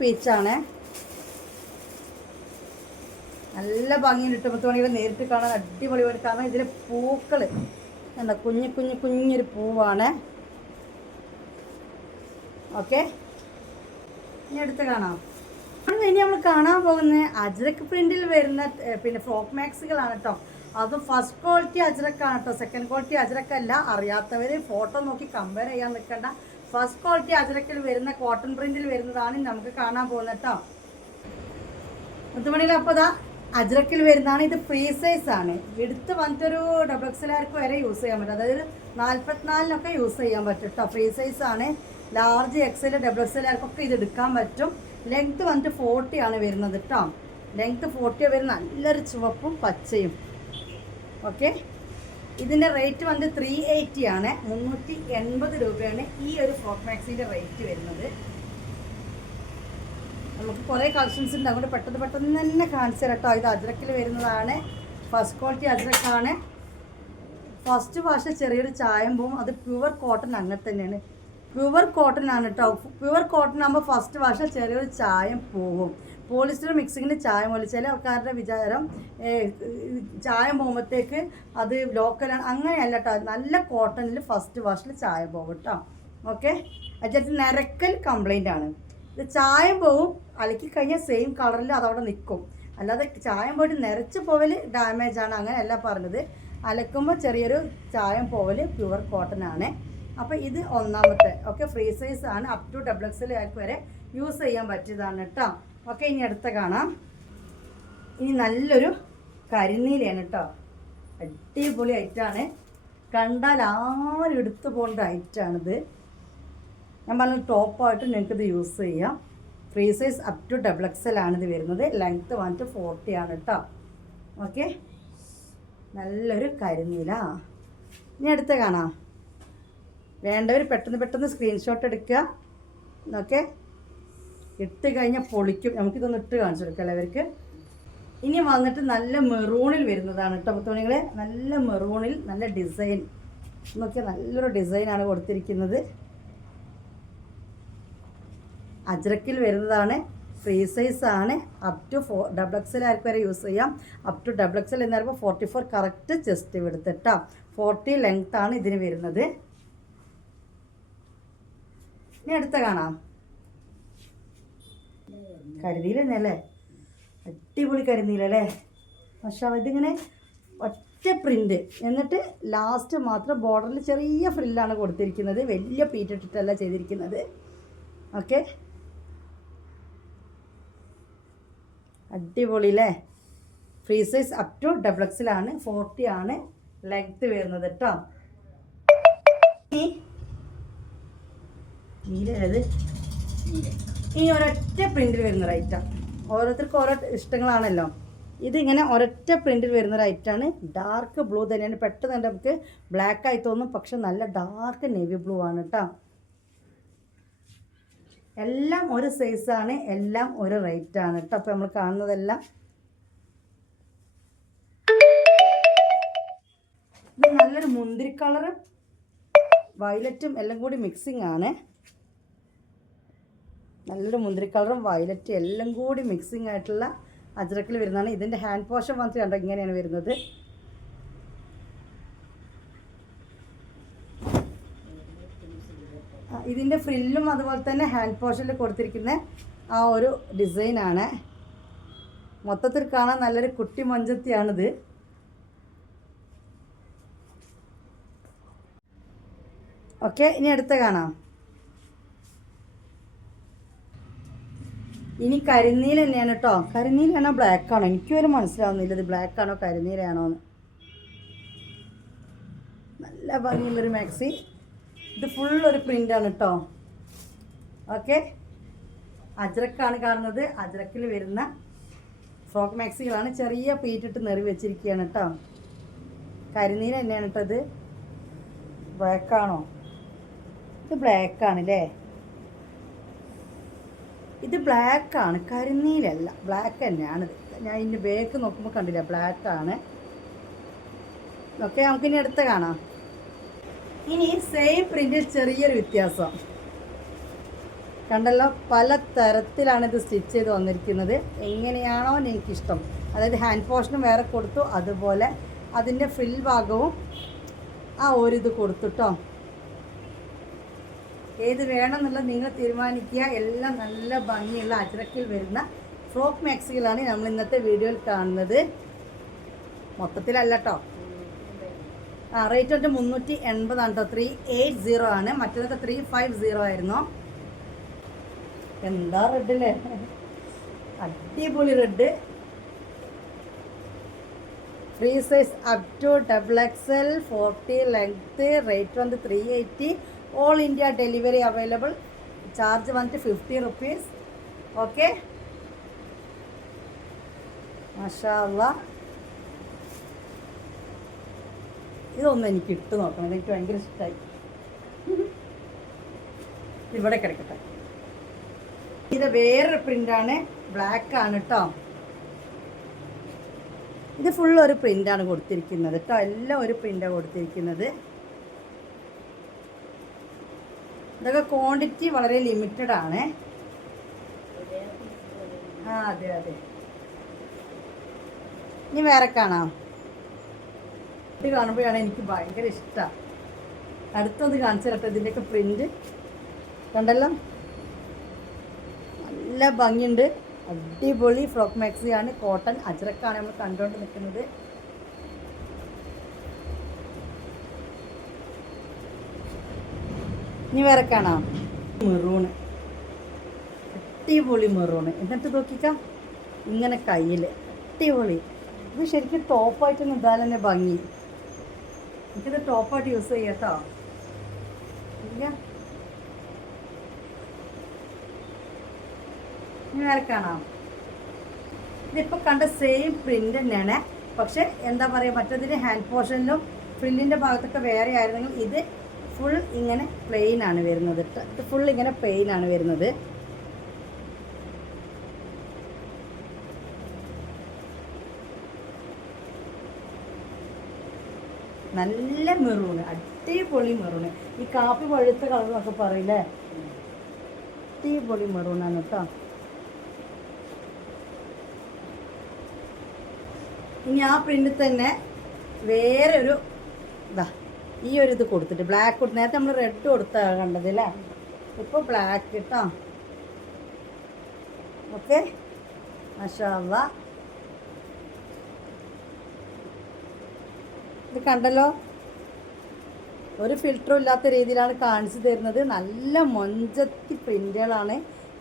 പീച്ചാണ്, നല്ല ഭംഗിയുണ്ട്. 8 മണികൾ നേരിട്ട് കാണാൻ അടിപൊളി വേണ്ടി. കാരണം ഇതിൽ പൂക്കൾ എന്താ കുഞ്ഞൊരു പൂവാണ്. ഓക്കെ, ഇനി അടുത്ത് കാണാം. ഇനി നമ്മൾ കാണാൻ പോകുന്ന അജ്രക്ക് പ്രിന്റിൽ വരുന്ന പിന്നെ ഫ്രോക്ക് മാക്സികളാണ് കേട്ടോ. അതും ഫസ്റ്റ് ക്വാളിറ്റി അജ്രക്കാണ് കേട്ടോ, സെക്കൻഡ് ക്വാളിറ്റി അജ്രക്കല്ല. അറിയാത്തവർ ഫോട്ടോ നോക്കി കമ്പയർ ചെയ്യാൻ നിൽക്കണ്ട. ഫസ്റ്റ് ക്വാളിറ്റി അജ്രക്കിൽ വരുന്ന കോട്ടൺ പ്രിന്റിൽ വരുന്നതാണ് നമുക്ക് കാണാൻ പോകുന്നത് കേട്ടോ. 10 മണിയിൽ അപ്പോൾ ഇതാ അജ്രക്കിൽ വരുന്നതാണ്. ഇത് ഫ്രീ സൈസ് ആണ്. എടുത്ത് വന്നിട്ടൊരു XXL വരെ യൂസ് ചെയ്യാൻ പറ്റും, അതായത് 44-നൊക്കെ യൂസ് ചെയ്യാൻ പറ്റും കേട്ടോ. ഫ്രീ സൈസ് ആണ്. ലാർജ് XL XXL ഒക്കെ ഇത് എടുക്കാൻ പറ്റും. ലെങ്ത്ത് വന്നിട്ട് 40 ആണ് വരുന്നത് കേട്ടോ. ലെങ്ത്ത് 40 വരുന്ന നല്ലൊരു ചുവപ്പും പച്ചയും. ഓക്കെ, ഇതിൻ്റെ റേറ്റ് വന്നിട്ട് 380 ആണ്, 380 രൂപയാണ് ഈ ഒരു ഫ്രോക്ക് മാക്സിൻ്റെ റേറ്റ് വരുന്നത്. നമുക്ക് കുറേ കളക്ഷൻസ് ഉണ്ട്, അതുകൊണ്ട് പെട്ടെന്ന് തന്നെ കാണിച്ചു തരാം കേട്ടോ. ഇത് അജ്രക്കിൽ വരുന്നതാണ്, ഫസ്റ്റ് ക്വാളിറ്റി അജ്രക്കാണ്. ഫസ്റ്റ് വാഷ ചെറിയൊരു ചായം പോവും. അത് പ്യുവർ കോട്ടൺ അങ്ങനെ തന്നെയാണ്, പ്യുവർ കോട്ടൺ ആണ് കേട്ടോ. പ്യുവർ കോട്ടൺ ആകുമ്പോൾ ഫസ്റ്റ് വാഷ ചെറിയൊരു ചായം പോവും. പോളിസ്റ്റർ മിക്സിങ്ങിന് ചായം പോലെ ചില ആൾക്കാരുടെ വിചാരം ചായം പോകുമ്പോഴത്തേക്ക് അത് ലോക്കലാണ്, അങ്ങനെയല്ല കേട്ടോ. നല്ല കോട്ടണിൽ ഫസ്റ്റ് വാഷിൽ ചായം പോകും കേട്ടോ. ഓക്കെ, അതിനകത്ത് നരക്കൽ കംപ്ലൈൻ്റ് ആണ്. ഇത് ചായം പോവും, അലക്കി കഴിഞ്ഞാൽ സെയിം കളറിൽ അതവിടെ നിൽക്കും. അല്ലാതെ ചായം പോയിട്ട് നിറച്ച് പോവൽ ഡാമേജാണ്, അങ്ങനെയല്ല പറഞ്ഞത്. അലക്കുമ്പോൾ ചെറിയൊരു ചായം പോവൽ പ്യുവർ കോട്ടൺ ആണ്. അപ്പോൾ ഇത് ഒന്നാമത്തെ. ഓക്കെ, ഫ്രീ സൈസ് ആണ്, അപ് ടു XXL വരെ യൂസ് ചെയ്യാൻ പറ്റിയതാണ് കേട്ടോ. ഓക്കെ, ഇനി അടുത്ത കാണാം. ഇനി നല്ലൊരു കരിനീലയാണ് കേട്ടോ. അടിപൊളി ഐറ്റാണ്, കണ്ടാൽ ആരും എടുത്തു പോകേണ്ട ഐറ്റാണിത്. ഞാൻ പറഞ്ഞ ടോപ്പായിട്ട് നിങ്ങൾക്കിത് യൂസ് ചെയ്യാം. Free size up to XXL ആണിത് വരുന്നത്. ലെങ്ത്ത് വന്നിട്ട് 40 ആണ് കേട്ടോ. ഓക്കെ, നല്ലൊരു കരിനീല. ഇനി അടുത്ത കാണാം. വേണ്ടവർ പെട്ടെന്ന് സ്ക്രീൻഷോട്ട് എടുക്കുക. ഓക്കെ, ഇട്ട് കഴിഞ്ഞാൽ പൊളിക്കും. നമുക്കിതൊന്ന് ഇട്ട് കാണിച്ചു കൊടുക്കാം എല്ലാവർക്ക്. ഇനി വന്നിട്ട് നല്ല മെറൂണിൽ വരുന്നതാണ് കേട്ടോ മുത്തുമണികളെ. നല്ല മെറൂണിൽ നല്ല ഡിസൈൻ നോക്കിയാൽ നല്ലൊരു ഡിസൈനാണ് കൊടുത്തിരിക്കുന്നത്. അജ്രക്കിൽ വരുന്നതാണ്, ഫ്രീ സൈസ് ആണ്. അപ് ടു XXL വരെ യൂസ് ചെയ്യാം. അപ് ടു XXL എന്ന് പറയുമ്പോൾ 44 കറക്റ്റ് ചെസ്റ്റ് എടുത്തിട്ടോ. 40 ലെങ്ത് ആണ് ഇതിന് വരുന്നത്. ഇനി അടുത്ത കാണാം. കരിനീല തന്നെയല്ലേ, അടിപൊളി കരിനീലല്ലേ. പക്ഷേ ഇതിങ്ങനെ ഒറ്റ പ്രിൻ്റ്, എന്നിട്ട് ലാസ്റ്റ് മാത്രം ബോർഡറിൽ ചെറിയ ഫ്രില്ലാണ് കൊടുത്തിരിക്കുന്നത്, വലിയ പീറ്റ് ഇട്ടിട്ടല്ല ചെയ്തിരിക്കുന്നത്. ഓക്കെ, അടിപൊളി അല്ലേ. Free size up to XXL ആണ്, 40 ആണ് ലെങ്ത്ത് വരുന്നത് കേട്ടോ. ഇനി ഒരൊറ്റ പ്രിന്റിൽ വരുന്നൊരു ഐറ്റം. ഓരോരുത്തർക്കും ഓരോ ഇഷ്ടങ്ങളാണല്ലോ. ഇതിങ്ങനെ ഒരൊറ്റ പ്രിന്റിൽ വരുന്നൊരു ഐറ്റമാണ്. ഡാർക്ക് ബ്ലൂ തന്നെയാണ്. പെട്ടെന്ന് തന്നെ നമുക്ക് ബ്ലാക്ക് ആയി തോന്നും, പക്ഷെ നല്ല ഡാർക്ക് നേവി ബ്ലൂ ആണ് കേട്ടോ. എല്ലാം ഒരു സൈസാണ്, എല്ലാം ഒരു റേറ്റാണ് കേട്ടോ. അപ്പോൾ നമ്മൾ കാണുന്നതെല്ലാം ഇത് നല്ലൊരു മുന്തിരി കളറും വയലറ്റും എല്ലാം കൂടി മിക്സിങ് ആണ്. നല്ലൊരു മുന്തിരി കളറും വയലറ്റും എല്ലാം കൂടി മിക്സിങ് ആയിട്ടുള്ള അജ്രക്കിൽ വരുന്നതാണ്. ഇതിൻ്റെ ഹാൻഡ് പോഷൻ വന്നിട്ട് കണ്ടോ ഇങ്ങനെയാണ് വരുന്നത്. ഇതിൻ്റെ ഫ്രില്ലും അതുപോലെ തന്നെ ഹാൻഡ് പോഷനിൽ കൊടുത്തിരിക്കുന്ന ആ ഒരു ഡിസൈനാണ്. മൊത്തത്തിൽ കാണാൻ നല്ലൊരു കുട്ടി മഞ്ചത്തിയാണിത്. ഓക്കെ, ഇനി അടുത്ത കാണാം. ഇനി കരിനീല തന്നെയാണ് കേട്ടോ. കരിനീലാണോ ബ്ലാക്ക് ആണോ എനിക്ക് പോലും മനസ്സിലാവുന്നില്ല, ഇത് ബ്ലാക്ക് ആണോ കരിനീലയാണോ എന്ന്. നല്ല ഭംഗിയുള്ളൊരു മാക്സി. ഇത് ഫുൾ ഒരു പ്രിൻ്റാണ് കേട്ടോ. ഓക്കെ, അജ്രക്കാണ് കാണുന്നത്. അജ്രക്കിൽ വരുന്ന ഫ്രോക്ക് മാക്സികളാണ്. ചെറിയ പീറ്റിട്ട് നെറി വെച്ചിരിക്കുകയാണ് കേട്ടോ. കരിനീല തന്നെയാണ് കേട്ടോ. ഇത് ബ്ലാക്കാണോ? ഇത് ബ്ലാക്കാണല്ലേ. ഇത് ബ്ലാക്കാണ്, കരിനീലല്ല, ബ്ലാക്ക് തന്നെയാണിത്. ഞാൻ ഇതിൻ്റെ ബാക്ക് നോക്കുമ്പോൾ കണ്ടില്ല, ബ്ലാക്കാണ്. ഓക്കെ, നമുക്കിനി അടുത്ത കാണാം. ഇനി സെയിം പ്രിൻറ്റിൽ ചെറിയൊരു വ്യത്യാസം കണ്ടല്ലോ. പല തരത്തിലാണ് ഇത് സ്റ്റിച്ച് ചെയ്ത് വന്നിരിക്കുന്നത്. എങ്ങനെയാണോ എനിക്കിഷ്ടം, അതായത് ഹാൻഡ് പോർഷനും വേറെ കൊടുത്തു, അതുപോലെ അതിൻ്റെ ഫ്രിൽ ഭാഗവും ആ ഒരിത് കൊടുത്തുട്ടോ. ഏത് വേണമെന്നുള്ളത് നിങ്ങൾ തീരുമാനിക്കുക. എല്ലാം നല്ല ഭംഗിയുള്ള അജ്രക്കിൽ വരുന്ന ഫ്രോക്ക് മാക്സികളാണ് നമ്മൾ ഇന്നത്തെ വീഡിയോയിൽ കാണുന്നത്. മൊത്തത്തിലല്ല കേട്ടോ. റേറ്റ് വന്നിട്ട് 380 കേട്ടോ. 380 ആണ്. മറ്റേതൊക്കെ 350 ആയിരുന്നു. എന്താ റെഡ് അല്ലേ, അടിപൊളി red. Free size up to XXL 40 length. Rate വന്ന് 380. All India delivery available. Charge വന്നിട്ട് 50 റുപ്പീസ്. ഓക്കെ, മാഷാ അല്ലാഹ്. ഇതൊന്നും എനിക്ക് ഇട്ട് നോക്കണം, എനിക്ക് ഭയങ്കര ഇഷ്ടമായി. ഇവിടെ കിടക്കട്ടെ. ഇത് വേറൊരു പ്രിൻ്റാണ്, ബ്ലാക്കാണ് കേട്ടോ. ഇത് ഫുൾ ഒരു പ്രിൻ്റാണ് കൊടുത്തിരിക്കുന്നത് കേട്ടോ. എല്ലാം ഒരു പ്രിൻ്റാണ് കൊടുത്തിരിക്കുന്നത്. ഇതൊക്കെ ക്വാണ്ടിറ്റി വളരെ ലിമിറ്റഡ് ആണ്. അതെ അതെ. ഇനി വേറെ കാണാം. ഇത് കാണുമ്പോഴാണ് എനിക്ക് ഭയങ്കര ഇഷ്ടമാണ്. അടുത്തൊന്ന് കാണിച്ചു തരട്ടെ. ഇതിൻ്റെയൊക്കെ പ്രിൻ്റ് കണ്ടല്ലോ, നല്ല ഭംഗിയുണ്ട്. അടിപൊളി ഫ്രോക്ക് മാക്സിയാണ്. കോട്ടൺ അജ്രക്കാണ് നമ്മൾ കണ്ടുകൊണ്ട് നിൽക്കുന്നത്. ഇനി വേറെ കാണാം. മെറൂണ്, അടിപൊളി മെറൂണ്. എന്നിട്ട് നോക്കിക്കാം, ഇങ്ങനെ കയ്യിൽ അടിപൊളി. ഇത് ശരിക്കും ടോപ്പായിട്ടൊന്നും ഇതാൽ തന്നെ ഭംഗി. എനിക്കിത് ടോപ്പായിട്ട് യൂസ് ചെയ്യാം കേട്ടോ. ഇല്ല, ഇനി വേറെ കാണാം. ഇതിപ്പോൾ കണ്ട സെയിം പ്രിൻ്റ് തന്നെയാണ്. പക്ഷെ എന്താ പറയുക, മറ്റേതിൻ്റെ ഹാൻഡ് പോർഷനിലും ഫ്രില്ലിൻ്റെ ഭാഗത്തൊക്കെ വേറെ ആയിരുന്നെങ്കിൽ ഇത് ഫുൾ ഇങ്ങനെ പ്ലെയിൻ ആണ് വരുന്നത്. ഇത് ഫുൾ ഇങ്ങനെ പ്ലെയിൻ ആണ് വരുന്നത്. നല്ല മെറൂണ്, അടിപൊളി മെറൂണ്. ഈ കാപ്പി പഴുത്ത കളർ എന്നൊക്കെ പറയില്ലേ, അടിപൊളി മെറൂണാണ് കേട്ടോ. ഇനി ആ പ്രിൻ്റിൽ തന്നെ വേറെ ഒരു ഇതാ, ഈ ഒരു ഇത് കൊടുത്തിട്ട് ബ്ലാക്ക് കൊടുത്ത്. നേരത്തെ നമ്മൾ റെഡ് കൊടുത്താണ് കണ്ടത് അല്ലേ, ഇപ്പോൾ ബ്ലാക്ക് കേട്ടോ. ഓക്കെ, മാഷാ അല്ലാഹ്. ഇത് കണ്ടല്ലോ, ഒരു ഫിൽറ്ററും ഇല്ലാത്ത രീതിയിലാണ് കാണിച്ചു തരുന്നത്. നല്ല മൊഞ്ചത്തി പ്രിൻ്റുകളാണ്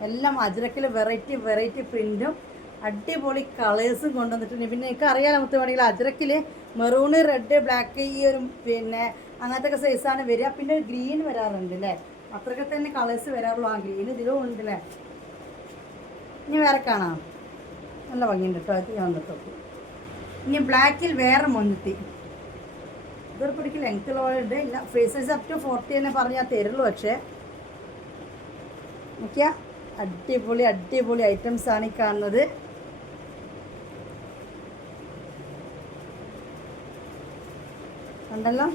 എല്ലാം. അജ്രക്കിൽ വെറൈറ്റി വെറൈറ്റി പ്രിൻറ്റും അടിപൊളി കളേഴ്സും കൊണ്ടുവന്നിട്ടുണ്ട്. പിന്നെ എനിക്ക് അറിയാൻ നമുക്ക് വേണമെങ്കിൽ അജ്രക്കിൽ മെറൂണ്, റെഡ്, ബ്ലാക്ക്, ഈ ഒരു പിന്നെ അങ്ങനത്തെ ഒക്കെ സൈസാണ് വരിക. പിന്നെ ഗ്രീൻ വരാറുണ്ട് അല്ലേ, അത്രയൊക്കെ തന്നെ കളേഴ്സ് വരാറുള്ളൂ. ആ ഗ്രീൻ ഇതിലും ഉണ്ട് അല്ലേ. ഇനി വേറെ കാണാം, നല്ല ഭംഗിയുണ്ട് കേട്ടോ. അത് ഞാൻ വന്നിട്ടോ. ഇനി ബ്ലാക്കിൽ വേറെ മൊഞ്ചത്തി. ഇതൊരു പിടിക്ക് ലെങ്ത് ഉള്ളതുണ്ട്. ഇല്ല, ഫ്രീ സൈസ് അപ് ടു 40 തന്നെ പറഞ്ഞാൽ തരുള്ളൂ. പക്ഷേ നോക്കിയാൽ അടിപൊളി അടിപൊളി ഐറ്റംസ് ആണ് ഈ കാണുന്നത്. കണ്ടല്ലോ,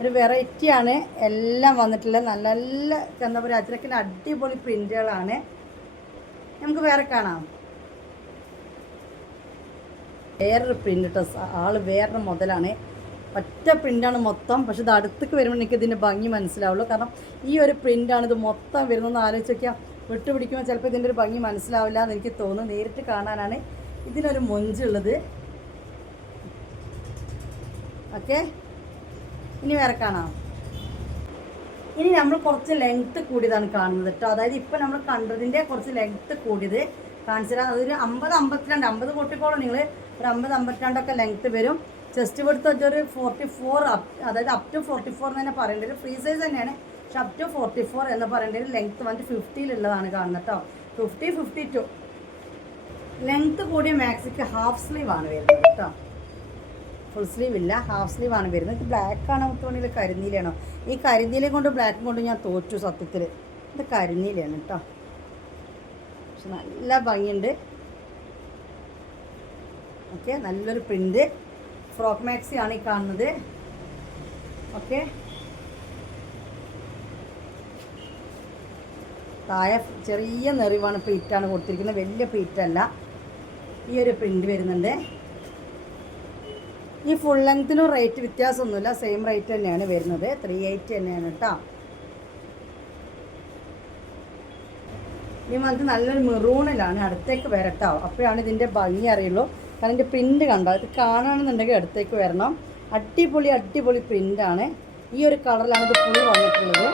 ഒരു വെറൈറ്റിയാണ് എല്ലാം വന്നിട്ടുള്ളത്. നല്ല നല്ല എന്താ പറയുക, അജ്രക്കിൻ്റെ അടിപൊളി പ്രിൻ്റുകളാണ്. നമുക്ക് വേറെ കാണാം. വേറൊരു പ്രിൻ്റ് കേട്ടോ. വേറൊരു മുതലാണ്. ഒറ്റ പ്രിൻ്റാണ് മൊത്തം. പക്ഷെ ഇത് അടുത്തേക്ക് വരുമ്പോൾ എനിക്ക് ഇതിൻ്റെ ഭംഗി മനസ്സിലാവുള്ളൂ. കാരണം ഈ ഒരു പ്രിൻ്റാണ് ഇത് മൊത്തം വരുന്നതെന്ന് ആലോചിച്ച് നോക്കിയാൽ വിട്ടുപിടിക്കുമ്പോൾ ചിലപ്പോൾ ഇതിൻ്റെ ഒരു ഭംഗി മനസ്സിലാവില്ല എന്ന് എനിക്ക് തോന്നുന്നു. നേരിട്ട് കാണാനാണ് ഇതിനൊരു മൊഞ്ചുള്ളത്. ഓക്കെ, ഇനി വേറെ കാണാം. ഇനി നമ്മൾ കുറച്ച് ലെങ്ത്ത് കൂടിയതാണ് കാണുന്നത് കേട്ടോ. അതായത് ഇപ്പം നമ്മൾ കണ്ടതിൻ്റെ കുറച്ച് ലെങ്ത്ത് കൂടിയത് കാണിച്ചു തരാം. അതൊരു 50-52, 50 കൂട്ടിക്കോളും നിങ്ങൾ. ഒരു 50-52 ലെങ്ത്ത് വരും. ചെസ്റ്റ് വിഡ്ത്ത് ഒരു 44, അതായത് അപ് ടു 44 എന്ന് തന്നെ പറയേണ്ടത്. ഫ്രീ സൈസ് തന്നെയാണ്. പക്ഷെ അപ് ടു 44 എന്ന് പറയേണ്ടത് ലെങ്ത്ത് വന്നിട്ട് 50-ലുള്ളതാണ് കാണുന്നത് കേട്ടോ. 50-52 ലെങ്ത്ത് കൂടിയ മാക്സിക്ക് ഹാഫ് സ്ലീവ് ആണ് വരുന്നത് കേട്ടോ. ഫുൾ സ്ലീവ് ഇല്ല, ഹാഫ് സ്ലീവ് ആണ് വരുന്നത്. ഇത് ബ്ലാക്കാണോ തോന്നിയിൽ കരിനീലയാണോ? ഈ കരിനീലയും കൊണ്ട് ബ്ലാക്കും കൊണ്ട് ഞാൻ തോറ്റു സത്യത്തിൽ. ഇത് കരിനീലയാണ് കേട്ടോ, പക്ഷെ നല്ല ഭംഗിയുണ്ട്. ഓക്കെ, നല്ലൊരു പ്രിൻ്റ് ഫ്രോക്ക് മാക്സി ആണ് ഈ കാണുന്നത്. ഓക്കെ, താഴെ ചെറിയ നെറിവാണ് പ്ലീറ്റാണ് കൊടുത്തിരിക്കുന്നത്, വലിയ പ്ലീറ്റല്ല. ഈ ഒരു പ്രിൻ്റ് വരുന്നുണ്ട്. ഈ ഫുൾ ലെങ്ത്തിനും റേറ്റ് വ്യത്യാസമൊന്നുമില്ല, സെയിം റേറ്റ് തന്നെയാണ് വരുന്നത്. 380 തന്നെയാണ് കേട്ടോ. ഈ മന്ത് നല്ലൊരു മെറൂണിലാണ്, അടുത്തേക്ക് വരട്ടോ, അപ്പോഴാണ് ഇതിൻ്റെ ഭംഗി അറിയുള്ളൂ. കാരണം ഇതിൻ്റെ പ്രിൻ്റ് കണ്ടോ, ഇത് കാണണമെന്നുണ്ടെങ്കിൽ അടുത്തേക്ക് വരണം. അടിപൊളി അടിപൊളി പ്രിൻ്റാണ്. ഈ ഒരു കളറിലാണ് ഇത് ഫുൾ വന്നിട്ടുള്ളത്.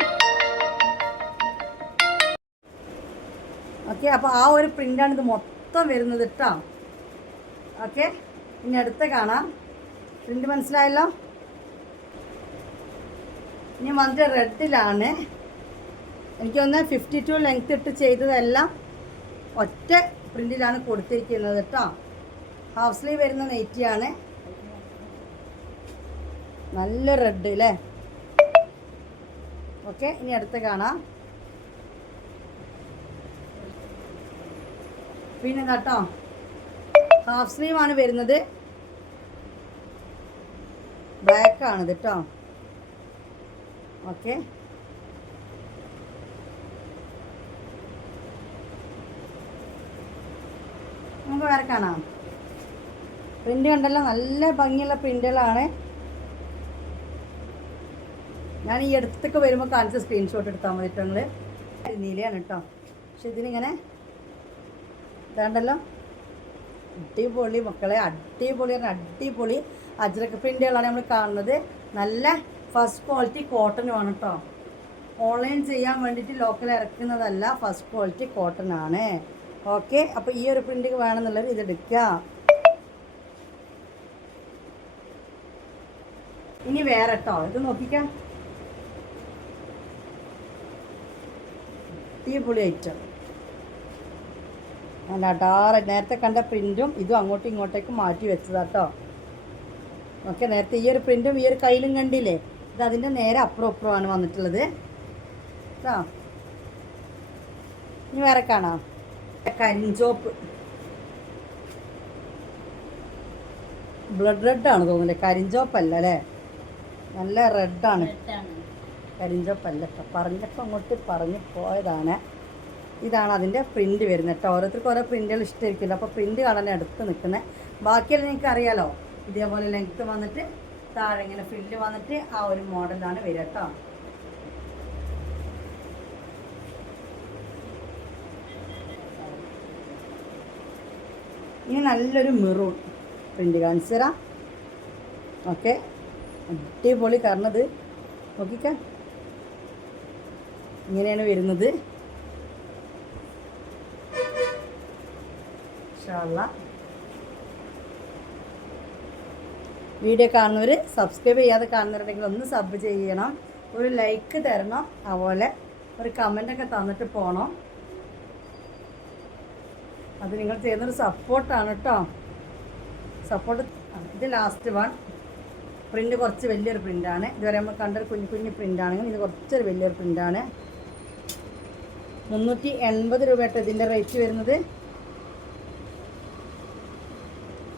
ഓക്കെ, അപ്പോൾ ആ ഒരു പ്രിൻ്റാണ് ഇത് മൊത്തം വരുന്നത് കേട്ടോ. ഓക്കെ, ഇനി അടുത്ത കാണാം. പ്രിൻ്റ് മനസ്സിലായല്ലോ. ഇനി വന്നിട്ട് റെഡിലാണ്. എനിക്ക് ഒന്ന് 52 ലെങ്ത് ഇട്ട് ചെയ്തതെല്ലാം ഒറ്റ പ്രിൻ്റിലാണ് കൊടുത്തിരിക്കുന്നത് കേട്ടോ. ഹാഫ് സ്ലീവ് വരുന്ന നെറ്റിയാണ്. നല്ല റെഡ് അല്ലേ. ഓക്കെ, ഇനി അടുത്ത് കാണാം. പിന്നെ കേട്ടോ, ഹാഫ് സ്ലീവ് ആണ് വരുന്നത്, ബ്ലാക്ക് ആണിത് കേട്ടോ. ഓക്കെ, നമുക്ക് വേറെ കാണാം. പ്രിൻ്റ് കണ്ടല്ലോ, നല്ല ഭംഗിയുള്ള പ്രിൻ്റുകളാണ്. ഞാൻ ഈ അടുത്തൊക്കെ വരുമ്പോൾ കാണിച്ച സ്ക്രീൻഷോട്ട് എടുത്താൽ മതി കേട്ടോ. നിങ്ങൾ നീലയാണ് കേട്ടോ, പക്ഷെ ഇതിനിങ്ങനെ ഇതാണ്ടല്ലോ, അടിപൊളി മക്കളെ, അടിപൊളി അടിപൊളി അജ്രക്ക് പ്രിൻ്റുകളാണ് നമ്മൾ കാണുന്നത്. നല്ല ഫസ്റ്റ് ക്വാളിറ്റി കോട്ടനുമാണ് കേട്ടോ. ഓൺലൈൻ ചെയ്യാൻ വേണ്ടിയിട്ട് ലോക്കൽ ഇറക്കുന്നതല്ല, ഫസ്റ്റ് ക്വാളിറ്റി കോട്ടൺ ആണ്. ഓക്കെ, അപ്പോൾ ഈ ഒരു പ്രിൻ്റ് വേണമെന്നുള്ളവർ ഇതെടുക്കുക. ഇനി വേറെ കേട്ടോ, ഇത് നോക്കിക്കാം, അടിപൊളി ഐറ്റം. നല്ല അടാറ് നേരത്തെ കണ്ട പ്രിൻറ്റും ഇതും അങ്ങോട്ടും ഇങ്ങോട്ടേക്കും മാറ്റി വെച്ചതാട്ടോ. ഓക്കെ, നേരത്തെ ഈ ഒരു പ്രിൻറ്റും ഈ ഒരു കയ്യിലും കണ്ടില്ലേ, ഇത് അതിൻ്റെ നേരെ അപ്പുറം അപ്പുറമാണ് വന്നിട്ടുള്ളത് കേട്ടോ. ഇനി വേറെ കാണാം. കരിഞ്ചോപ്പ് ബ്ലഡ് റെഡാണ് തോന്നുന്നില്ലേ, കരിഞ്ചോപ്പല്ല അല്ലേ, നല്ല റെഡാണ്, കരിഞ്ചോപ്പല്ല കേട്ടോ. പറഞ്ഞപ്പോൾ അങ്ങോട്ട് പറഞ്ഞു പോയതാണ്. ഇതാണ് അതിൻ്റെ പ്രിൻ്റ് വരുന്നത് കേട്ടോ. ഓരോരുത്തർക്കും ഓരോ പ്രിൻ്റുകൾ ഇഷ്ടമായിരിക്കില്ല, അപ്പോൾ പ്രിൻ്റ് കാണാൻ അടുത്ത് നിൽക്കുന്നത്. ബാക്കിയെല്ലാം നിങ്ങൾക്ക് അറിയാലോ, ഇതേപോലെ ലെങ്ത്ത് വന്നിട്ട് താഴെ ഇങ്ങനെ ഫ്രില്ല് വന്നിട്ട് ആ ഒരു മോഡലാണ് വരിക കേട്ടോ. ഇനി നല്ലൊരു മെറൂൺ പ്രിൻ്റ് കാണിച്ചു തരാം. ഓക്കെ, അടിപൊളി. കാരണം ഇത് നോക്കിക്ക, ഇങ്ങനെയാണ് വരുന്നത്. വീഡിയോ കാണുന്നവർ സബ്സ്ക്രൈബ് ചെയ്യാതെ കാണുന്നവരുണ്ടെങ്കിൽ ഒന്ന് സബ് ചെയ്യണം, ഒരു ലൈക്ക് തരണം, അതുപോലെ ഒരു കമൻ്റൊക്കെ തന്നിട്ട് പോകണം. അത് നിങ്ങൾ ചെയ്യുന്നൊരു സപ്പോർട്ടാണ് കേട്ടോ. സപ്പോർട്ട്. ഇത് ലാസ്റ്റ് വൺ പ്രിൻ്റ് കുറച്ച് വലിയൊരു പ്രിൻ്റാണ്. ഇതുവരെ നമ്മൾ കണ്ടൊരു കുഞ്ഞു കുഞ്ഞു പ്രിൻ്റാണെങ്കിൽ ഇത് കുറച്ചൊരു വലിയൊരു പ്രിൻ്റാണ്. 380 രൂപ കേട്ടോ ഇതിൻ്റെ റേറ്റ് വരുന്നത്.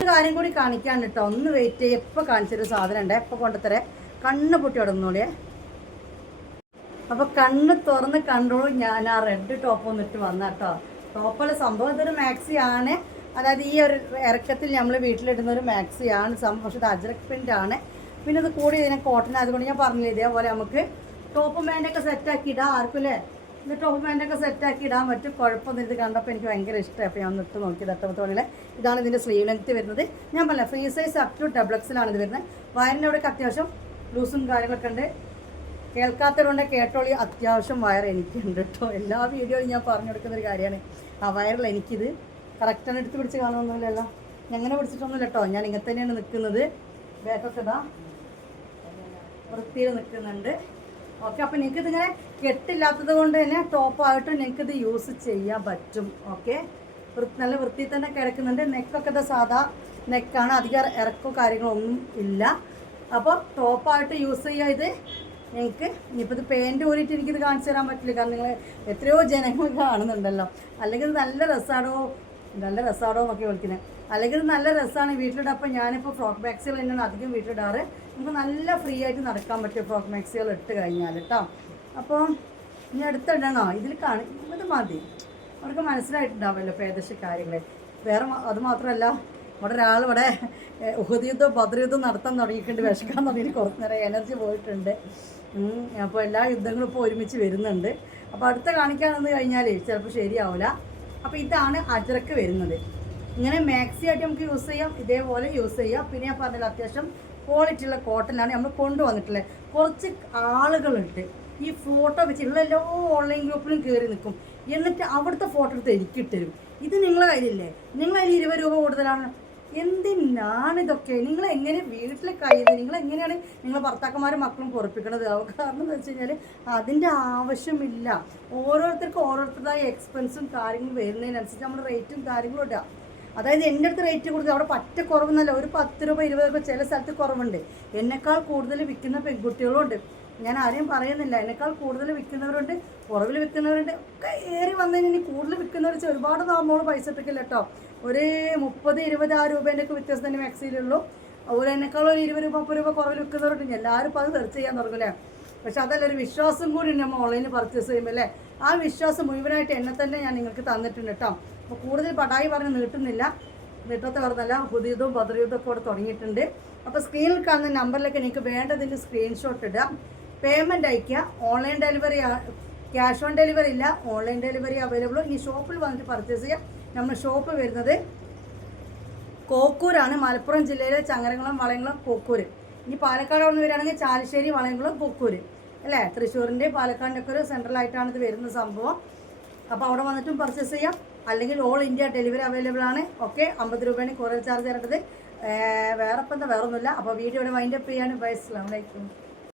കാര്യം കൂടി കാണിക്കാൻ കേട്ടോ, ഒന്ന് വെയിറ്റ് ചെയ്യും. എപ്പോൾ കാണിച്ചൊരു സാധനം ഉണ്ട്, എപ്പോൾ കൊണ്ടുത്തരേ. കണ്ണ് പൊട്ടി തുടങ്ങൂലേ. അപ്പോൾ കണ്ണ് തുറന്ന് കണ്ടോളൂ. ഞാൻ ആ റെഡ് ടോപ്പ് വന്നിട്ട് വന്ന കേട്ടോ. ടോപ്പല്ല സംഭവം, ഇതൊരു മാക്സി ആണ്. അതായത് ഈ ഒരു ഇറക്കത്തിൽ നമ്മൾ വീട്ടിലിടുന്ന ഒരു മാക്സി ആണ് സംഭവം. പക്ഷേ ഇത് അജ്രക് പ്രിൻ്റ് ആണ്. പിന്നെ ഇത് കൂടി ഇതിനെ കോട്ടൺ ആയതുകൊണ്ട് ഞാൻ പറഞ്ഞില്ല, ഇതേപോലെ നമുക്ക് ടോപ്പ് പാൻ്റൊക്കെ സെറ്റാക്കി ഇടാം. ആർക്കും അല്ലേ, ഇത് ടോപ്പ് പാൻ്റൊക്കെ സെറ്റാക്കി ഇടാൻ പറ്റും, കുഴപ്പമൊന്നും. ഇത് കണ്ടപ്പോൾ എനിക്ക് ഭയങ്കര ഇഷ്ടമായി, അപ്പോൾ ഞാൻ ഇട്ട് നോക്കി. തട്ടത്തോടെ ഇതാണ് ഇതിൻ്റെ സ്ലീവ് ലെങ്ത്ത് വരുന്നത്. ഞാൻ പറഞ്ഞ ഫ്രീ സൈസ് അപ് ടു ഡബിൾസിലാണ് ഇത് വരുന്നത്. വയറിൻ്റെ അവിടെയൊക്കെ അത്യാവശ്യം ലൂസും കാര്യങ്ങളൊക്കെ ഉണ്ട്. കേൾക്കാത്തതുകൊണ്ട് കേട്ടോളി, അത്യാവശ്യം വയർ എനിക്കുണ്ട് കേട്ടോ. എല്ലാ വീഡിയോയിലും ഞാൻ പറഞ്ഞു കൊടുക്കുന്നൊരു കാര്യമാണ്. ആ വയറിൽ എനിക്കിത് കറക്റ്റാണ്. എടുത്ത് പിടിച്ച് കാണുമൊന്നുമില്ലല്ലോ, ഞങ്ങനെ പിടിച്ചിട്ടൊന്നുമില്ല കേട്ടോ. ഞാൻ ഇങ്ങനെ തന്നെയാണ് നിൽക്കുന്നത്. ബാക്കൊക്കെ ഇതാ വൃത്തിയിൽ നിൽക്കുന്നുണ്ട്. ഓക്കെ, അപ്പോൾ നിങ്ങൾക്ക് ഇതിങ്ങനെ കെട്ടില്ലാത്തത് കൊണ്ട് തന്നെ ടോപ്പായിട്ട് നിങ്ങൾക്കിത് യൂസ് ചെയ്യാൻ പറ്റും. ഓക്കെ, നല്ല വൃത്തിയിൽ തന്നെ കിടക്കുന്നുണ്ട്. നെക്കൊക്കെ ഇത് സാധാ നെക്കാണ്, അധികം ഇറക്കോ കാര്യങ്ങളൊന്നും ഇല്ല. അപ്പോൾ ടോപ്പായിട്ട് യൂസ് ചെയ്യുക ഇത് നിങ്ങൾക്ക്. ഇനിയിപ്പോൾ ഇത് പാൻറ്റ് ഊരിയിട്ട് എനിക്കിത് കാണിച്ചു തരാൻ പറ്റില്ല, കാരണം നിങ്ങൾ എത്രയോ ജനങ്ങൾ കാണുന്നുണ്ടല്ലോ. അല്ലെങ്കിൽ നല്ല രസമാണോ എന്നൊക്കെ വിളിക്കുന്നത്. അല്ലെങ്കിൽ നല്ല രസമാണ് വീട്ടിലിടാം. അപ്പോൾ ഞാനിപ്പോൾ ഫ്രോക്ക് മാക്സികൾ തന്നെയാണ് അധികം വീട്ടിലിടാറ്. നമുക്ക് നല്ല ഫ്രീ ആയിട്ട് നടക്കാൻ പറ്റും ഫ്രോക്ക് മാക്സികൾ ഇട്ട് കഴിഞ്ഞാൽ കേട്ടോ. അപ്പോൾ ഇനി അടുത്തിടണോ? ഇത് മതി, അവർക്ക് മനസ്സിലായിട്ടുണ്ടാവുമല്ലോ ഏകദേശം കാര്യങ്ങൾ. വേറെ അത് മാത്രമല്ല, ഇവിടെ ഒരാൾ ഇവിടെ ഉഹദ് യുദ്ധം ബദർ യുദ്ധം നടത്താൻ തുടങ്ങിയിട്ടുണ്ട്, വിശക്കാൻ തുടങ്ങിയിട്ട് കുറച്ച് നേരം എനർജി പോയിട്ടുണ്ട്. അപ്പോൾ എല്ലാ യുദ്ധങ്ങളും ഇപ്പോൾ ഒരുമിച്ച് വരുന്നുണ്ട്. അപ്പോൾ അടുത്ത കാണിക്കാമെന്ന് കഴിഞ്ഞാൽ ചിലപ്പോൾ ശരിയാവില്ല. അപ്പോൾ ഇതാണ് അജ്രക്ക് വരുന്നത്. ഇങ്ങനെ മാക്സി ആയിട്ട് നമുക്ക് യൂസ് ചെയ്യാം, ഇതേപോലെ യൂസ് ചെയ്യാം. പിന്നെ ഞാൻ പറഞ്ഞത് അത്യാവശ്യം ക്വാളിറ്റിയുള്ള കോട്ടനാണ് നമ്മൾ കൊണ്ടുവന്നിട്ടുള്ളത്. കുറച്ച് ആളുകളുണ്ട് ഈ ഫോട്ടോ വെച്ചിട്ടുള്ള എല്ലാ ഓൺലൈൻ ഗ്രൂപ്പിലും കയറി നിൽക്കും, എന്നിട്ട് അവിടുത്തെ ഫോട്ടോ എടുത്ത് എനിക്കിട്ടരും. ഇത് നിങ്ങളെ കയ്യിലില്ലേ? നിങ്ങളെ കയ്യിൽ 20 രൂപ കൂടുതലാണ്. എന്തിനാണിതൊക്കെ? നിങ്ങളെങ്ങനെ വീട്ടിലെ കയ്യിൽ നിങ്ങളെങ്ങനെയാണ് നിങ്ങൾ ഭർത്താക്കന്മാരും മക്കളും പൊറപ്പിക്കണത്? കാരണം എന്ന് വെച്ച് കഴിഞ്ഞാൽ അതിൻ്റെ ആവശ്യമില്ല. ഓരോരുത്തർക്കും ഓരോരുത്തരുടേതായ എക്സ്പെൻസും കാര്യങ്ങളും വരുന്നതിനനുസരിച്ച് നമ്മൾ റേറ്റും കാര്യങ്ങളും ഇടാം. അതായത് എൻ്റെ അടുത്ത് റേറ്റ് കൂടുതൽ, അവിടെ പറ്റ കുറവെന്നല്ല, ഒരു 10 രൂപ 20 രൂപ ചില സ്ഥലത്ത് കുറവുണ്ട്. എന്നെക്കാൾ കൂടുതൽ വിൽക്കുന്ന പെൺകുട്ടികളുണ്ട്, ഞാൻ ആരെയും പറയുന്നില്ല. എന്നെക്കാൾ കൂടുതൽ വിൽക്കുന്നവരുണ്ട്, കുറവിൽ വിൽക്കുന്നവരുണ്ട്. ഒക്കെ ഏറി വന്നു കഴിഞ്ഞാൽ കൂടുതൽ വിൽക്കുന്നവർ ഒരുപാട് നമ്മൾ പൈസ ഇട്ടിട്ടില്ല കേട്ടോ. ഒരു 30-20 ആ രൂപേൻ്റെയൊക്കെ വ്യത്യാസം തന്നെ മാക്സിയിലുള്ളൂ. അതുപോലെ എന്നെക്കാൾ ഒരു 20 രൂപ 30 രൂപ കുറവിൽ വിൽക്കുന്നവരുണ്ട്. എല്ലാവരും ഇപ്പോൾ അത് സെർച്ച് ചെയ്യാൻ തുടങ്ങില്ലേ. പക്ഷെ അതല്ല, ഒരു വിശ്വാസം കൂടി നമ്മൾ ഓൺലൈനിൽ പർച്ചേസ് ചെയ്യുമ്പോൾ അല്ലേ, ആ വിശ്വാസം മുഴുവനായിട്ട് എന്നെ തന്നെ ഞാൻ നിങ്ങൾക്ക് തന്നിട്ടുണ്ട് കേട്ടോ. അപ്പോൾ കൂടുതൽ പടായി പറഞ്ഞ് നീട്ടത്തെ പറഞ്ഞല്ല, ഹുദീദും ബദർ ഒക്കെ ഇവിടെ തുടങ്ങിയിട്ടുണ്ട്. അപ്പോൾ സ്ക്രീനിൽ കാണുന്ന നമ്പറിലേക്ക് നിങ്ങൾക്ക് വേണ്ടതിൻ്റെ സ്ക്രീൻഷോട്ട് ഇടുക, പേയ്മെൻറ്റ് അയയ്ക്കുക. Online delivery, cash on delivery ഇല്ല, ഓൺലൈൻ ഡെലിവറി അവൈലബിൾ. ഇനി ഷോപ്പിൽ വന്നിട്ട് പർച്ചേസ് ചെയ്യാം. നമ്മുടെ ഷോപ്പ് വരുന്നത് കോക്കൂരാണ്, മലപ്പുറം ജില്ലയിലെ ചങ്ങരംകുളം വളയംകുളം കോക്കൂര്. ഇനി പാലക്കാട് വന്ന് വരികയാണെങ്കിൽ ചാലശ്ശേരി വളയംകുളം കോക്കൂര് അല്ലേ. തൃശ്ശൂരിൻ്റെ പാലക്കാടിൻ്റെ ഒക്കെ ഒരു സെൻട്രലായിട്ടാണ് ഇത് വരുന്ന സംഭവം. അപ്പോൾ അവിടെ വന്നിട്ടും പർച്ചേസ് ചെയ്യാം. അല്ലെങ്കിൽ ഓൾ ഇന്ത്യ ഡെലിവറി അവൈലബിൾ ആണ്. ഓക്കെ, 50 രൂപയാണ് കൊറിയർ ചാർജ് തരേണ്ടത്. വേറെ ഒന്നുമില്ല. അപ്പോൾ വീഡിയോ ഇവിടെ വൈൻഡപ്പ് ചെയ്യാനും. ബൈ, അസ്സലാമു അലൈക്കും.